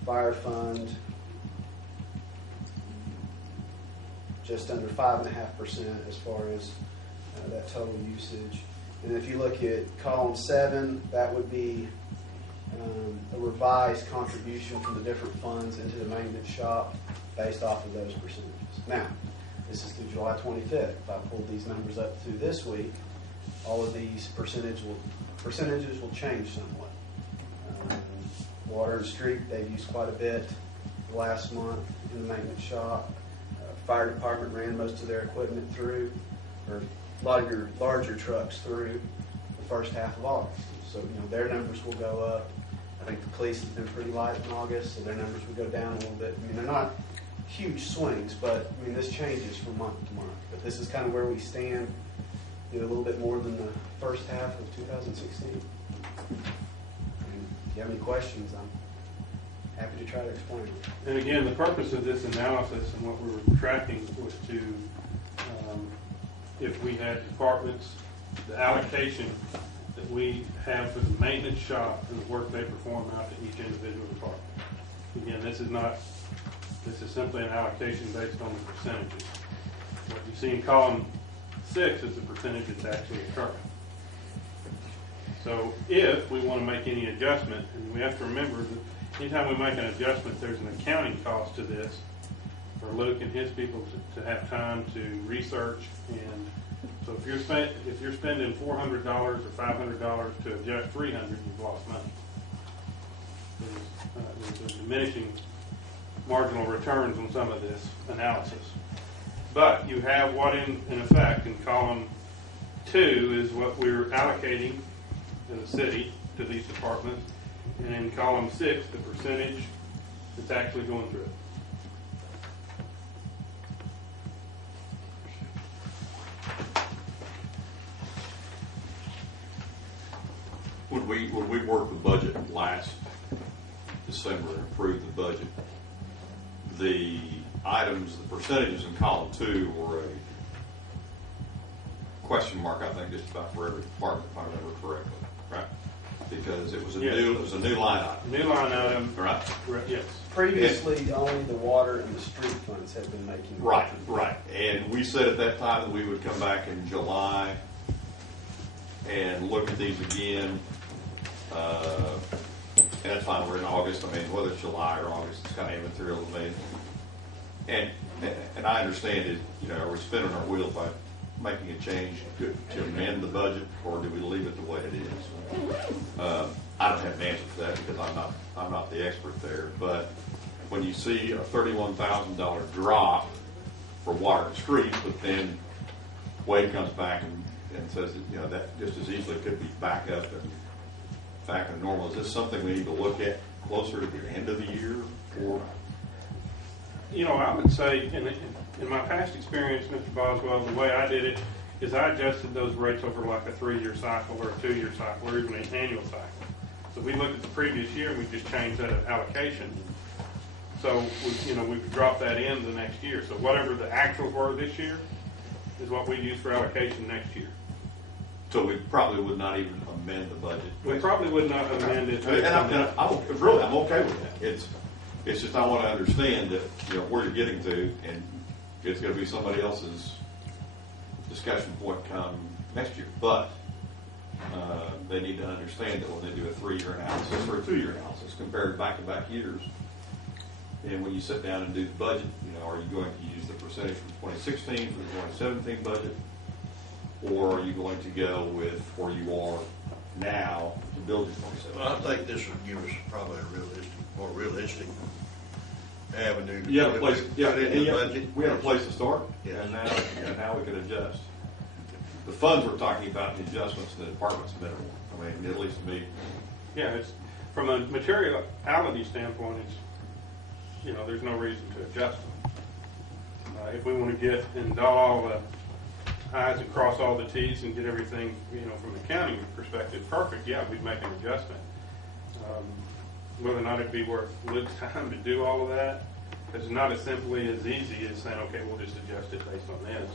Fire fund, just under 5.5% as far as that total usage. And if you look at column 7, that would be a revised contribution from the different funds into the maintenance shop based off of those percentages. Now, this is through July 25th. If I pulled these numbers up through this week, all of these percentages will change somewhat. Water and street, they've used quite a bit last month in the maintenance shop. Fire department ran most of their equipment through, or a lot of your larger trucks through the first half of August. So, their numbers will go up. I think the police has been pretty light in August, so their numbers will go down a little bit. They're not huge swings, but, this changes from month to month. But this is kind of where we stand, a little bit more than the first half of 2016. And if you have any questions, I'm happy to try to explain it. And again, the purpose of this analysis and what we were tracking was to, if we had departments, the allocation that we have for the maintenance shop and the work they perform out to each individual department. Again, this is simply an allocation based on the percentages. What you see in column 6 is the percentage that's actually occurring. So if we want to make any adjustment, and we have to remember that anytime we make an adjustment, there's an accounting cost to this for Luke and his people to have time to research. And so if you're spending $400 or $500 to adjust $300, you've lost money. There's diminishing marginal returns on some of this analysis. But you have what in effect in column 2 is what we're allocating in the city to these departments. And in column 6, the percentage that's actually going through it. When we worked the budget last December and approved the budget, the items, the percentages in column 2 were a question mark, I think, just about for every department, if I remember correctly, right? Because it was a new line item. New line item, right? Yes. Previously, only the water and the street funds had been making. Right. And we said at that time that we would come back in July and look at these again. And that's fine. We're in August. Whether it's July or August, it's kind of immaterial to me. And I understand it. We're spinning our wheels by making a change to amend the budget, or do we leave it the way it is? I don't have an answer for that because I'm not the expert there. But when you see a $31,000 drop for water and streets, but then Wade comes back and says that, that just as easily could be back up and back to normal. Is this something we need to look at closer to the end of the year? Or I would say in my past experience, Mr. Boswell, the way I did it is I adjusted those rates over like a 3-year cycle or a 2-year cycle or even an annual cycle. So we looked at the previous year and we just changed that allocation. So we could drop that in the next year. So whatever the actuals were this year is what we use for allocation next year. So we probably would not even amend the budget. We probably would not amend it. And I'm okay with that. It's just I want to understand that where you're getting to, and it's going to be somebody else's discussion point come next year. But they need to understand that when they do a 3-year analysis or a 2-year analysis compared back-to-back years, And when you sit down and do the budget, you know, are you going to use the percentage from 2016 for the 2017 budget? Or are you going to go with where you are now to build your 2017? Well, I think this would give us probably a more realistic avenue to You have a put place, yeah, it in the budget. we have a place to start, Yes. and now we can adjust. The funds we're talking about, the adjustments in the department's minimal. I mean, at least to me. Yeah, it's, from a materiality standpoint, it's, you know, there's no reason to adjust them. If we want to get and dot all the i's and cross all the t's and get everything, you know, from the county perspective perfect, yeah, we'd make an adjustment. Whether or not it'd be worth Luke's time to do all of that, it's not as simply as easy as saying, okay, we'll just adjust it based on this.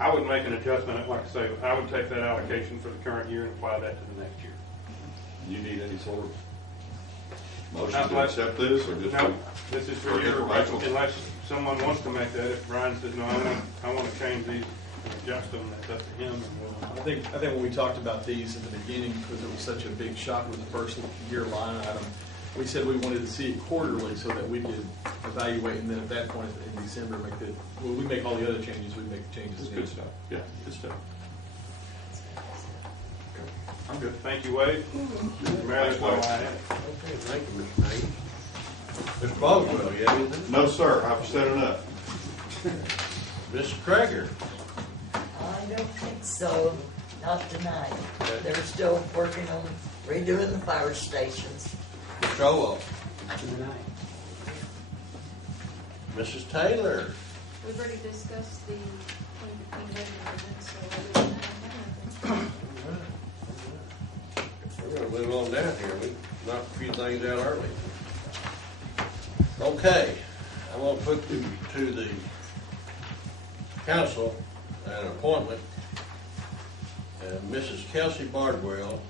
I would make an adjustment, like I say, I would take that allocation for the current year and apply that to the next year. You need any sort of motion Not to like- accept this, or just? No, this is for for your, informational? unless someone wants to make that, if Brian says, no, I want to change these and adjust them, that's up to him. And we'll- I think when we talked about these in the beginning, because it was such a big shock with the first year line item, we said we wanted to see it quarterly so that we could evaluate, and then at that point in December, when we make all the other changes, we make the changes. It's then. good stuff, yeah, good stuff. I'm good. Thank you, Wade. Mr. Mayor, that's all I have. Okay, thank you, Mr. Payne. Mr. Boswell, you have anything? No, sir, I've said enough. Mr. Krager? I don't think so, not tonight. Okay. They're still working on redoing the fire stations. Mr. Owell? Mrs. Taylor? We've already discussed the 2015 budget amendment, so other than that, I have nothing. We're gonna move on down here. We knocked a few things out early. Okay, I'm gonna put to the council an appointment. Mrs. Kelsey Bardwell,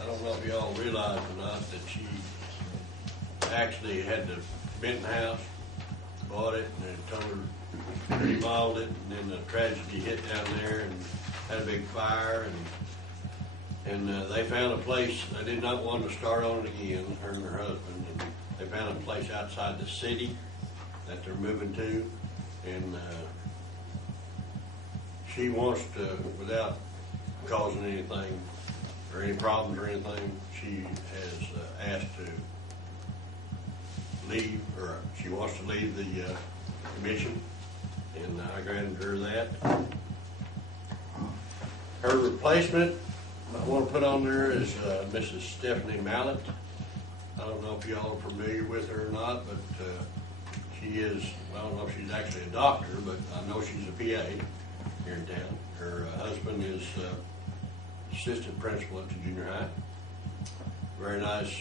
I don't know if y'all realize or not that she actually had the Benton house, bought it, and they told her remodeled it, and then the tragedy hit down there and had a big fire, and they found a place. They did not want to start on it again, her and her husband, and they found a place outside the city that they're moving to, and she wants to, without causing anything or any problems or anything, she has asked to leave, or she wants to leave the commission, and I granted her that. Her replacement, I want to put on there is Mrs. Stephanie Mallett. I don't know if y'all are familiar with her or not, but she is, I don't know if she's actually a doctor, but I know she's a PA here in town. Her husband is assistant principal at the junior high. Very nice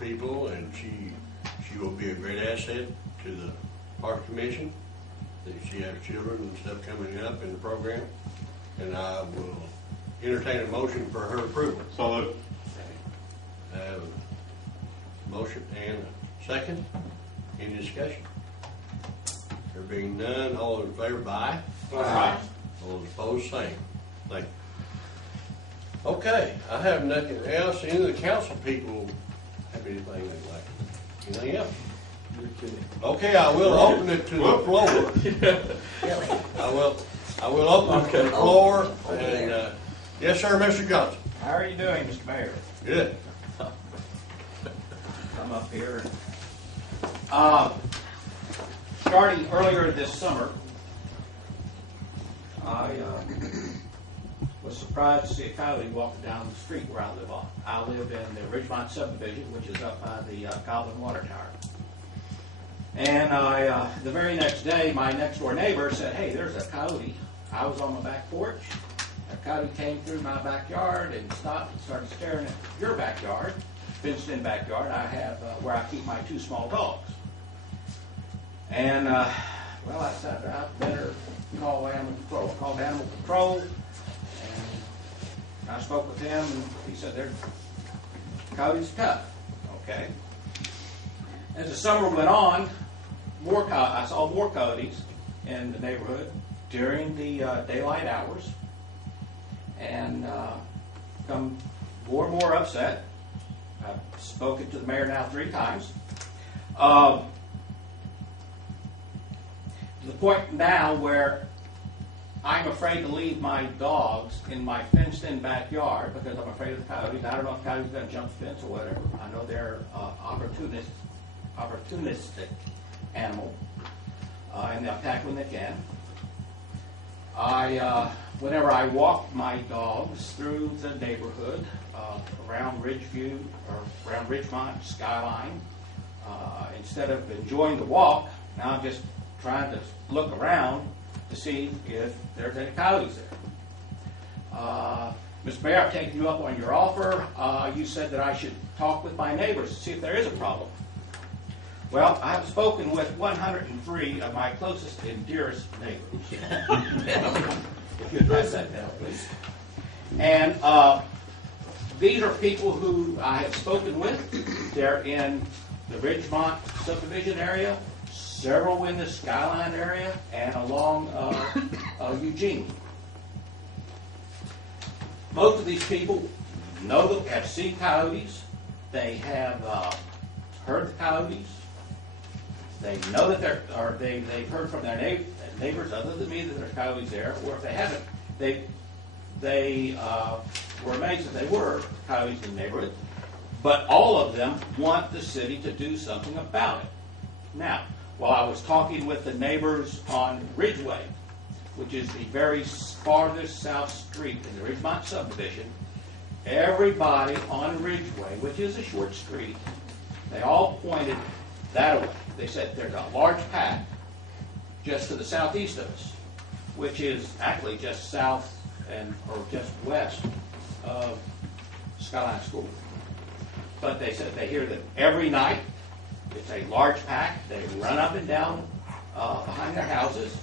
people, and she will be a great asset to the Park Commission. She has children and stuff coming up in the program, and I will entertain a motion for her approval. So moved. I have a motion and a second. Any discussion? There being none, all in favor, by? Aye. All opposed, same. Thank you. Okay, I have nothing else. Any of the council people have anything they'd like? Anything else? You're kidding. Okay, I will open it to the floor. Really? I will open it to the floor. And, yes, sir, Mr. Johnson. How are you doing, Mr. Mayor? Good. I'm up here. Starting earlier this summer, I was surprised to see a coyote walking down the street where I live on. I live in the Ridgemont subdivision, which is up by the Goblin Water Tower. And the very next day, my next door neighbor said, "Hey, there's a coyote." I was on my back porch. A coyote came through my backyard and stopped and started staring at your backyard, fenced-in backyard. I have where I keep my two small dogs. And well, I said I better call animal control. Called animal control, and I spoke with him, and he said their coyote's tough. Okay. As the summer went on, I saw more coyotes in the neighborhood during the daylight hours, and become more and more upset. I've spoken to the mayor now 3 times. To the point now where I'm afraid to leave my dogs in my fenced-in backyard because I'm afraid of the coyotes. I don't know if coyotes are going to jump the fence or whatever. I know they're opportunistic animal, and they'll attack when they can. Whenever I walk my dogs through the neighborhood around Ridgeview or around Ridgemont Skyline, instead of enjoying the walk, now I'm just trying to look around to see if there's any coyotes there. Mr. Mayor, I've taken you up on your offer. You said that I should talk with my neighbors to see if there is a problem. Well, I have spoken with 103 of my closest and dearest neighbors. If you address that now, please. And these are people who I have spoken with. They're in the Ridgemont subdivision area, several in the Skyline area, and along Eugene. Most of these people know that have seen coyotes. They have heard the coyotes. They know that they've heard from their neighbors other than me that there's coyotes there, or if they haven't, they were amazed that they were coyotes in the neighborhood. But all of them want the city to do something about it. Now, while I was talking with the neighbors on Ridgeway, which is the very farthest south street in the Ridgemont subdivision, everybody on Ridgeway, which is a short street, they all pointed that way. They said there's a large pack just to the southeast of us, which is actually just south or just west of Skyline School. But they said they hear that every night. It's a large pack. They run up and down behind their houses.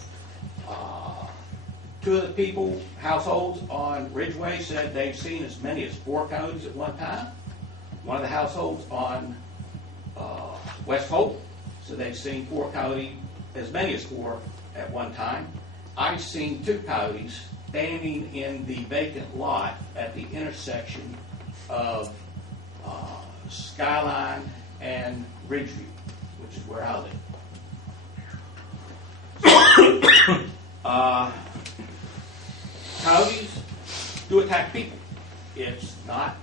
Two of the households on Ridgeway said they've seen as many as 4 coyotes at one time. One of the households on West Hope said they've seen 4 coyotes, as many as 4 at one time. I've seen 2 coyotes standing in the vacant lot at the intersection of Skyline and Ridgeview, which is where I live. Coyotes do attack people. It's not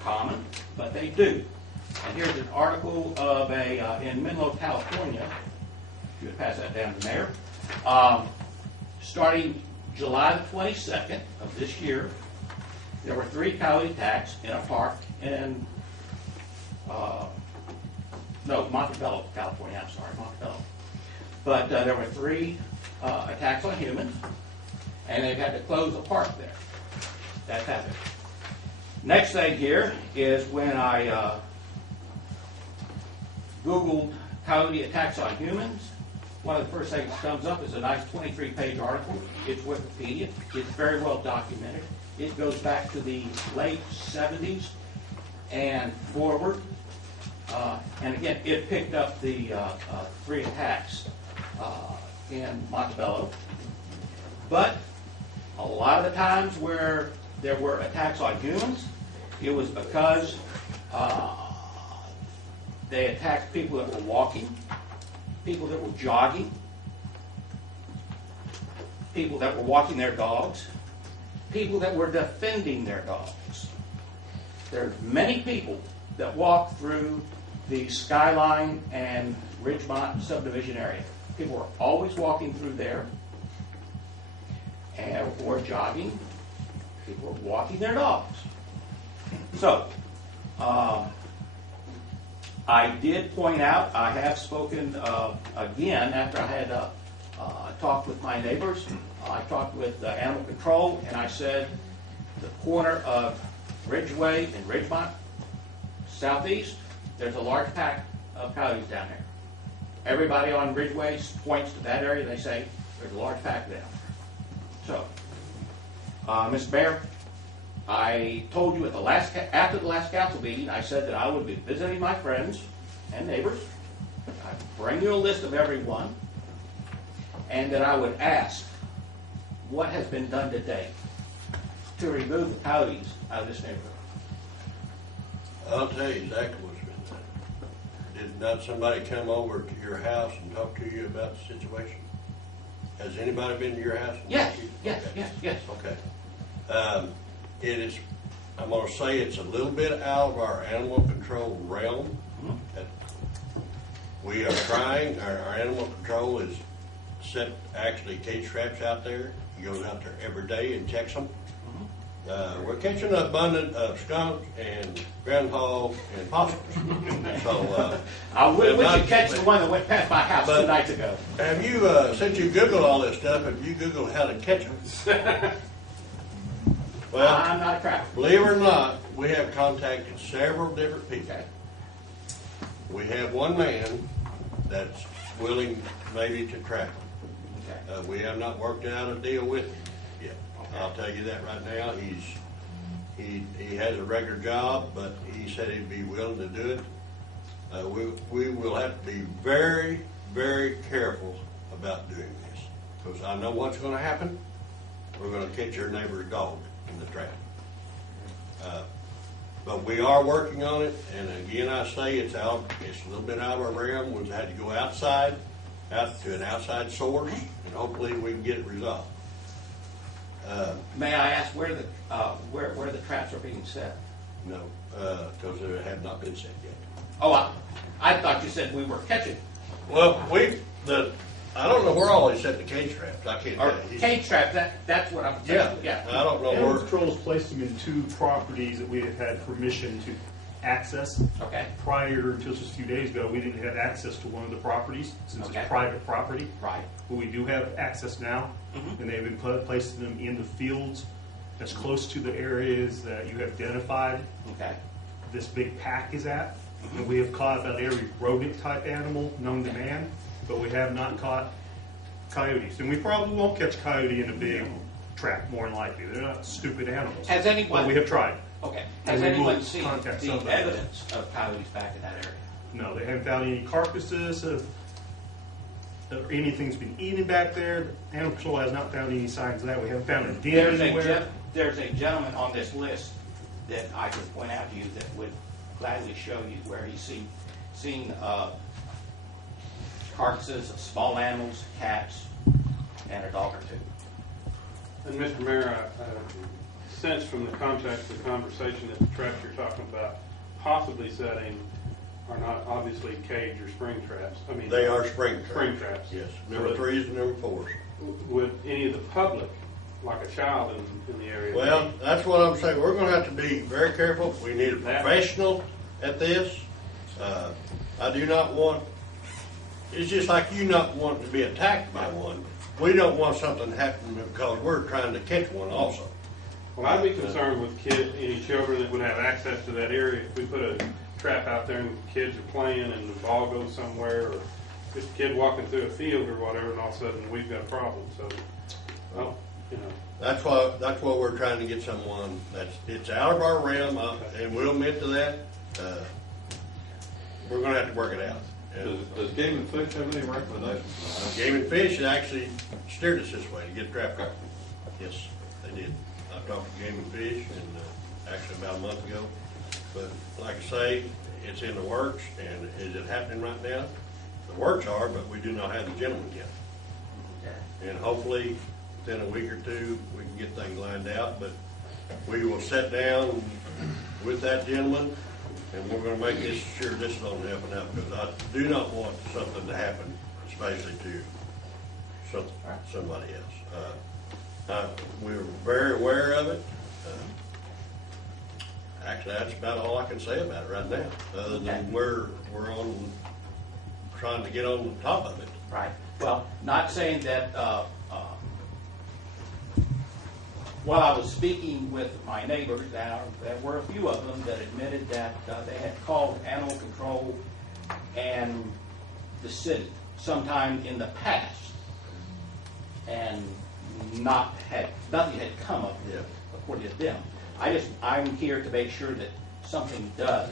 common, but they do. And here's an article of in Menlo, California. If you would pass that down to the mayor. Starting July the 22nd of this year, there were 3 coyote attacks in a park in Montebello, California. I'm sorry, Montebello. But there were 3 attacks on humans, and they've had to close a park there. That's happened. Next thing here is when I Googled coyote attacks on humans. One of the first things that comes up is a nice 23-page article. It's Wikipedia. It's very well documented. It goes back to the late 70s and forward. And again, it picked up the 3 attacks in Montebello. But a lot of the times where there were attacks on humans, it was because they attacked people that were walking, people that were jogging, people that were walking their dogs, people that were defending their dogs. There's many people that walk through the Skyline and Ridgemont subdivision area. People are always walking through there, or jogging. People are walking their dogs. So, I did point out, I have spoken again after I had talked with my neighbors. I talked with animal control, and I said the corner of Ridgeway and Ridgemont, southeast, there's a large pack of coyotes down there. Everybody on Ridgeway points to that area, and they say there's a large pack down there. So, Mr. Mayor, I told you after the last council meeting, I said that I would be visiting my friends and neighbors. I'd bring you a list of everyone, and that I would ask what has been done to date to remove the coyotes out of this neighborhood. I'll tell you exactly what's been done. did not somebody come over to your house and talk to you about the situation? Has anybody been to your house? and Yes, talked to you? yes, Okay. yes, yes. Okay. It is, I'm gonna say it's a little bit out of our animal control realm. We are trying, our animal control is set actually cage traps out there. He goes out there every day and checks them. We're catching an abundance of skunks and groundhog and possums. So, I wish you'd catch the one that went past my house 2 nights ago. Have you, since you Googled all this stuff, have you Googled how to catch them? Well, I'm not a trapper. believe it or not, we have contacted several different people. Okay. We have one man that's willing maybe to trap them. Okay. We have not worked out a deal with him yet. I'll tell you that right now. He has a regular job, but he said he'd be willing to do it. We will have to be very, very careful about doing this, because I know what's going to happen. We're going to catch your neighbor's dog in the trap. But we are working on it, and again, I say it's a little bit out of our realm. We've had to go outside, out to an outside source, and hopefully we can get it resolved. May I ask where the traps are being set? No, because they have not been set yet. Oh, I thought you said we were catching. Well, I don't know where all they set the cage traps. I can't Or tell you. cage traps, that's what I'm saying. Yeah, I don't know Animal where. Control's placed them in 2 properties that we have had permission to access. Okay. Prior, until just a few days ago, we didn't have access to one of the properties, since Okay. it's private property. Right. But we do have access now, and they've been placing them in the fields as close to the areas that you have identified Okay. this big pack is at. And we have caught about every rodent type animal known to man, but we have not caught coyotes. And we probably won't catch coyote in a big trap, more than likely. They're not stupid animals. Has anyone- But we have tried. Okay. And Has we will anyone seen contact the somebody. evidence of coyotes back in that area? No, they haven't found any carcasses of anything's been eaten back there. Animal Control has not found any signs of that. We haven't found a den anywhere. There's a gentleman on this list that I could point out to you that would gladly show you where he's seen carcasses of small animals, cats, and a dog or two. And Mr. Mayor, I sense from the context of the conversation that the traps you're talking about possibly setting are not obviously cage or spring traps. I mean, They are spring traps. Spring traps. Yes, number 3s and number 4s. Would any of the public, like a child in the area? Well, that's what I'm saying. We're going to have to be very careful. We need a professional at this. I do not want, it's just like you not wanting to be attacked by one. We don't want something happening because we're trying to catch one also. Well, I'd be concerned with any children that would have access to that area. If we put a trap out there and kids are playing and the ball goes somewhere, or just a kid walking through a field or whatever, and all of a sudden we've got a problem. So, well, you know. That's why we're trying to get someone it's out of our realm, and we'll admit to that. We're going to have to work it out. Does Game and Fish have any recommendations? Game and Fish actually steered us this way to get trap caught. Yes, they did. I talked to Game and Fish, and actually about a month ago. But like I say, it's in the works, and is it happening right now? The works are, but we do not have the gentleman yet. And hopefully, within a week or 2, we can get things lined out. But we will sit down with that gentleman, and we're going to make sure this is on the up and up, because I do not want something to happen, especially to somebody else. We're very aware of it. Actually, that's about all I can say about it right now, other than we're on trying to get on the top of it. Right. Well, not saying that. While I was speaking with my neighbors, there were a few of them that admitted that they had called animal control and the city sometime in the past, and nothing had come of it, according to them. I'm here to make sure that something does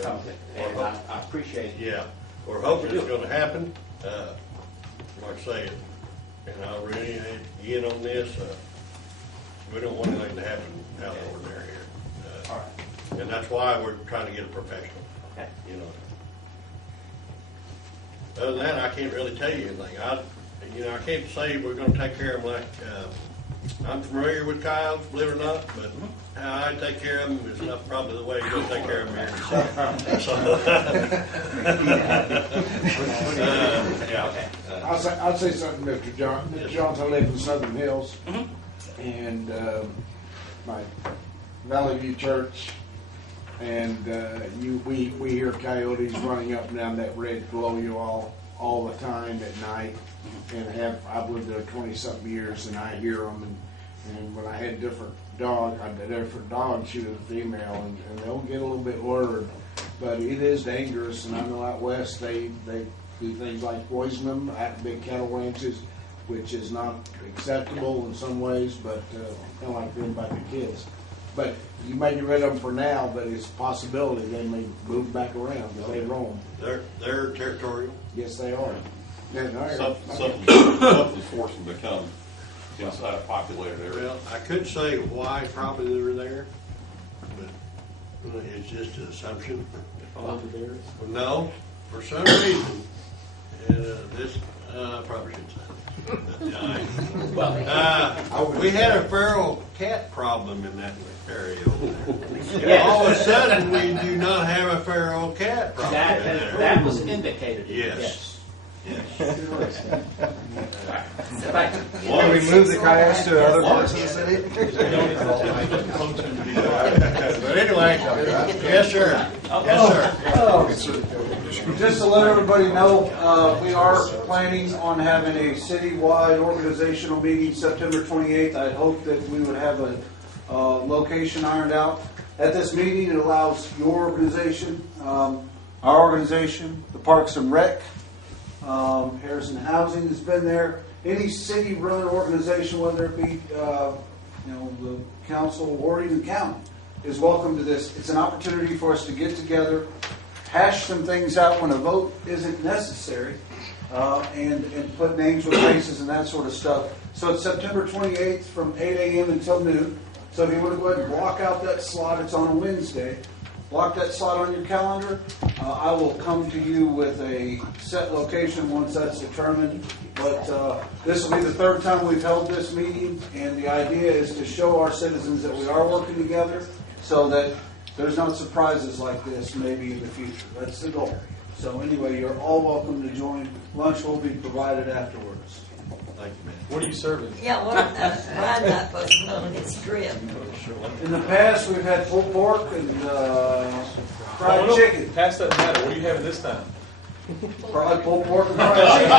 come of it, and I appreciate it. Yeah, we're hoping it's going to happen. Like I say, and I really get on this. We don't want anything to happen out of the ordinary here. All right. And that's why we're trying to get a professional. Okay. You know. Other than that, I can't really tell you anything. I can't say we're gonna take care of them like, I'm familiar with coyotes, believe it or not, but how I take care of them is not probably the way you're gonna take care of them here in the city. I'll say something, Mr. John. Mr. Johns, I live in Southern Hills, and my Valley View Church, and we hear coyotes running up and down that red Colonial all the time at night, and I've lived there 20-something years, and I hear them, and when I had different dogs shoot at a female, and they'll get a little bit lured, but it is dangerous, and I know out west they do things like poison them at big cattle ranches, which is not acceptable in some ways, but kind of like doing by the kids. But you may get rid of them for now, but it's a possibility they may move back around if they roam. They're territorial. Yes, they are. Something's forcing them to come inside a populated area. Well, I could say why probably they were there, but it's just an assumption. No, for some reason, I probably shouldn't say this. We had a feral cat problem in that area over there. All of a sudden, we do not have a feral cat problem in there. That was indicated. Yes. Can we move the coyotes to other parts of the city? But anyway, yes, sir. Yes, sir. Just to let everybody know, we are planning on having a citywide organizational meeting September 28th. I hope that we would have a location ironed out. At this meeting, it allows your organization, our organization, the Parks and Rec, Harrison Housing has been there. Any city-run organization, whether it be the council or even county, is welcome to this. It's an opportunity for us to get together, hash some things out when a vote isn't necessary, and put names with faces and that sort of stuff. So it's September 28th from 8 a.m. until noon. So if you want to go ahead and block out that slot, it's on a Wednesday. Block that slot on your calendar. I will come to you with a set location once that's determined. But this will be the third time we've held this meeting, and the idea is to show our citizens that we are working together so that there's not surprises like this maybe in the future. That's the goal. So anyway, you're all welcome to join. Lunch will be provided afterwards. Thank you, man. What are you serving? Yeah, why not postpone this trip? In the past, we've had pulled pork and fried chicken. Past that matter. What are you having this time? Probably pulled pork and fried chicken.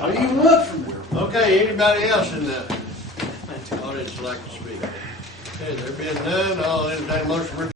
What do you want from me? Okay, anybody else in the audience would like to speak? Okay, there being none, I'll entertain a motion.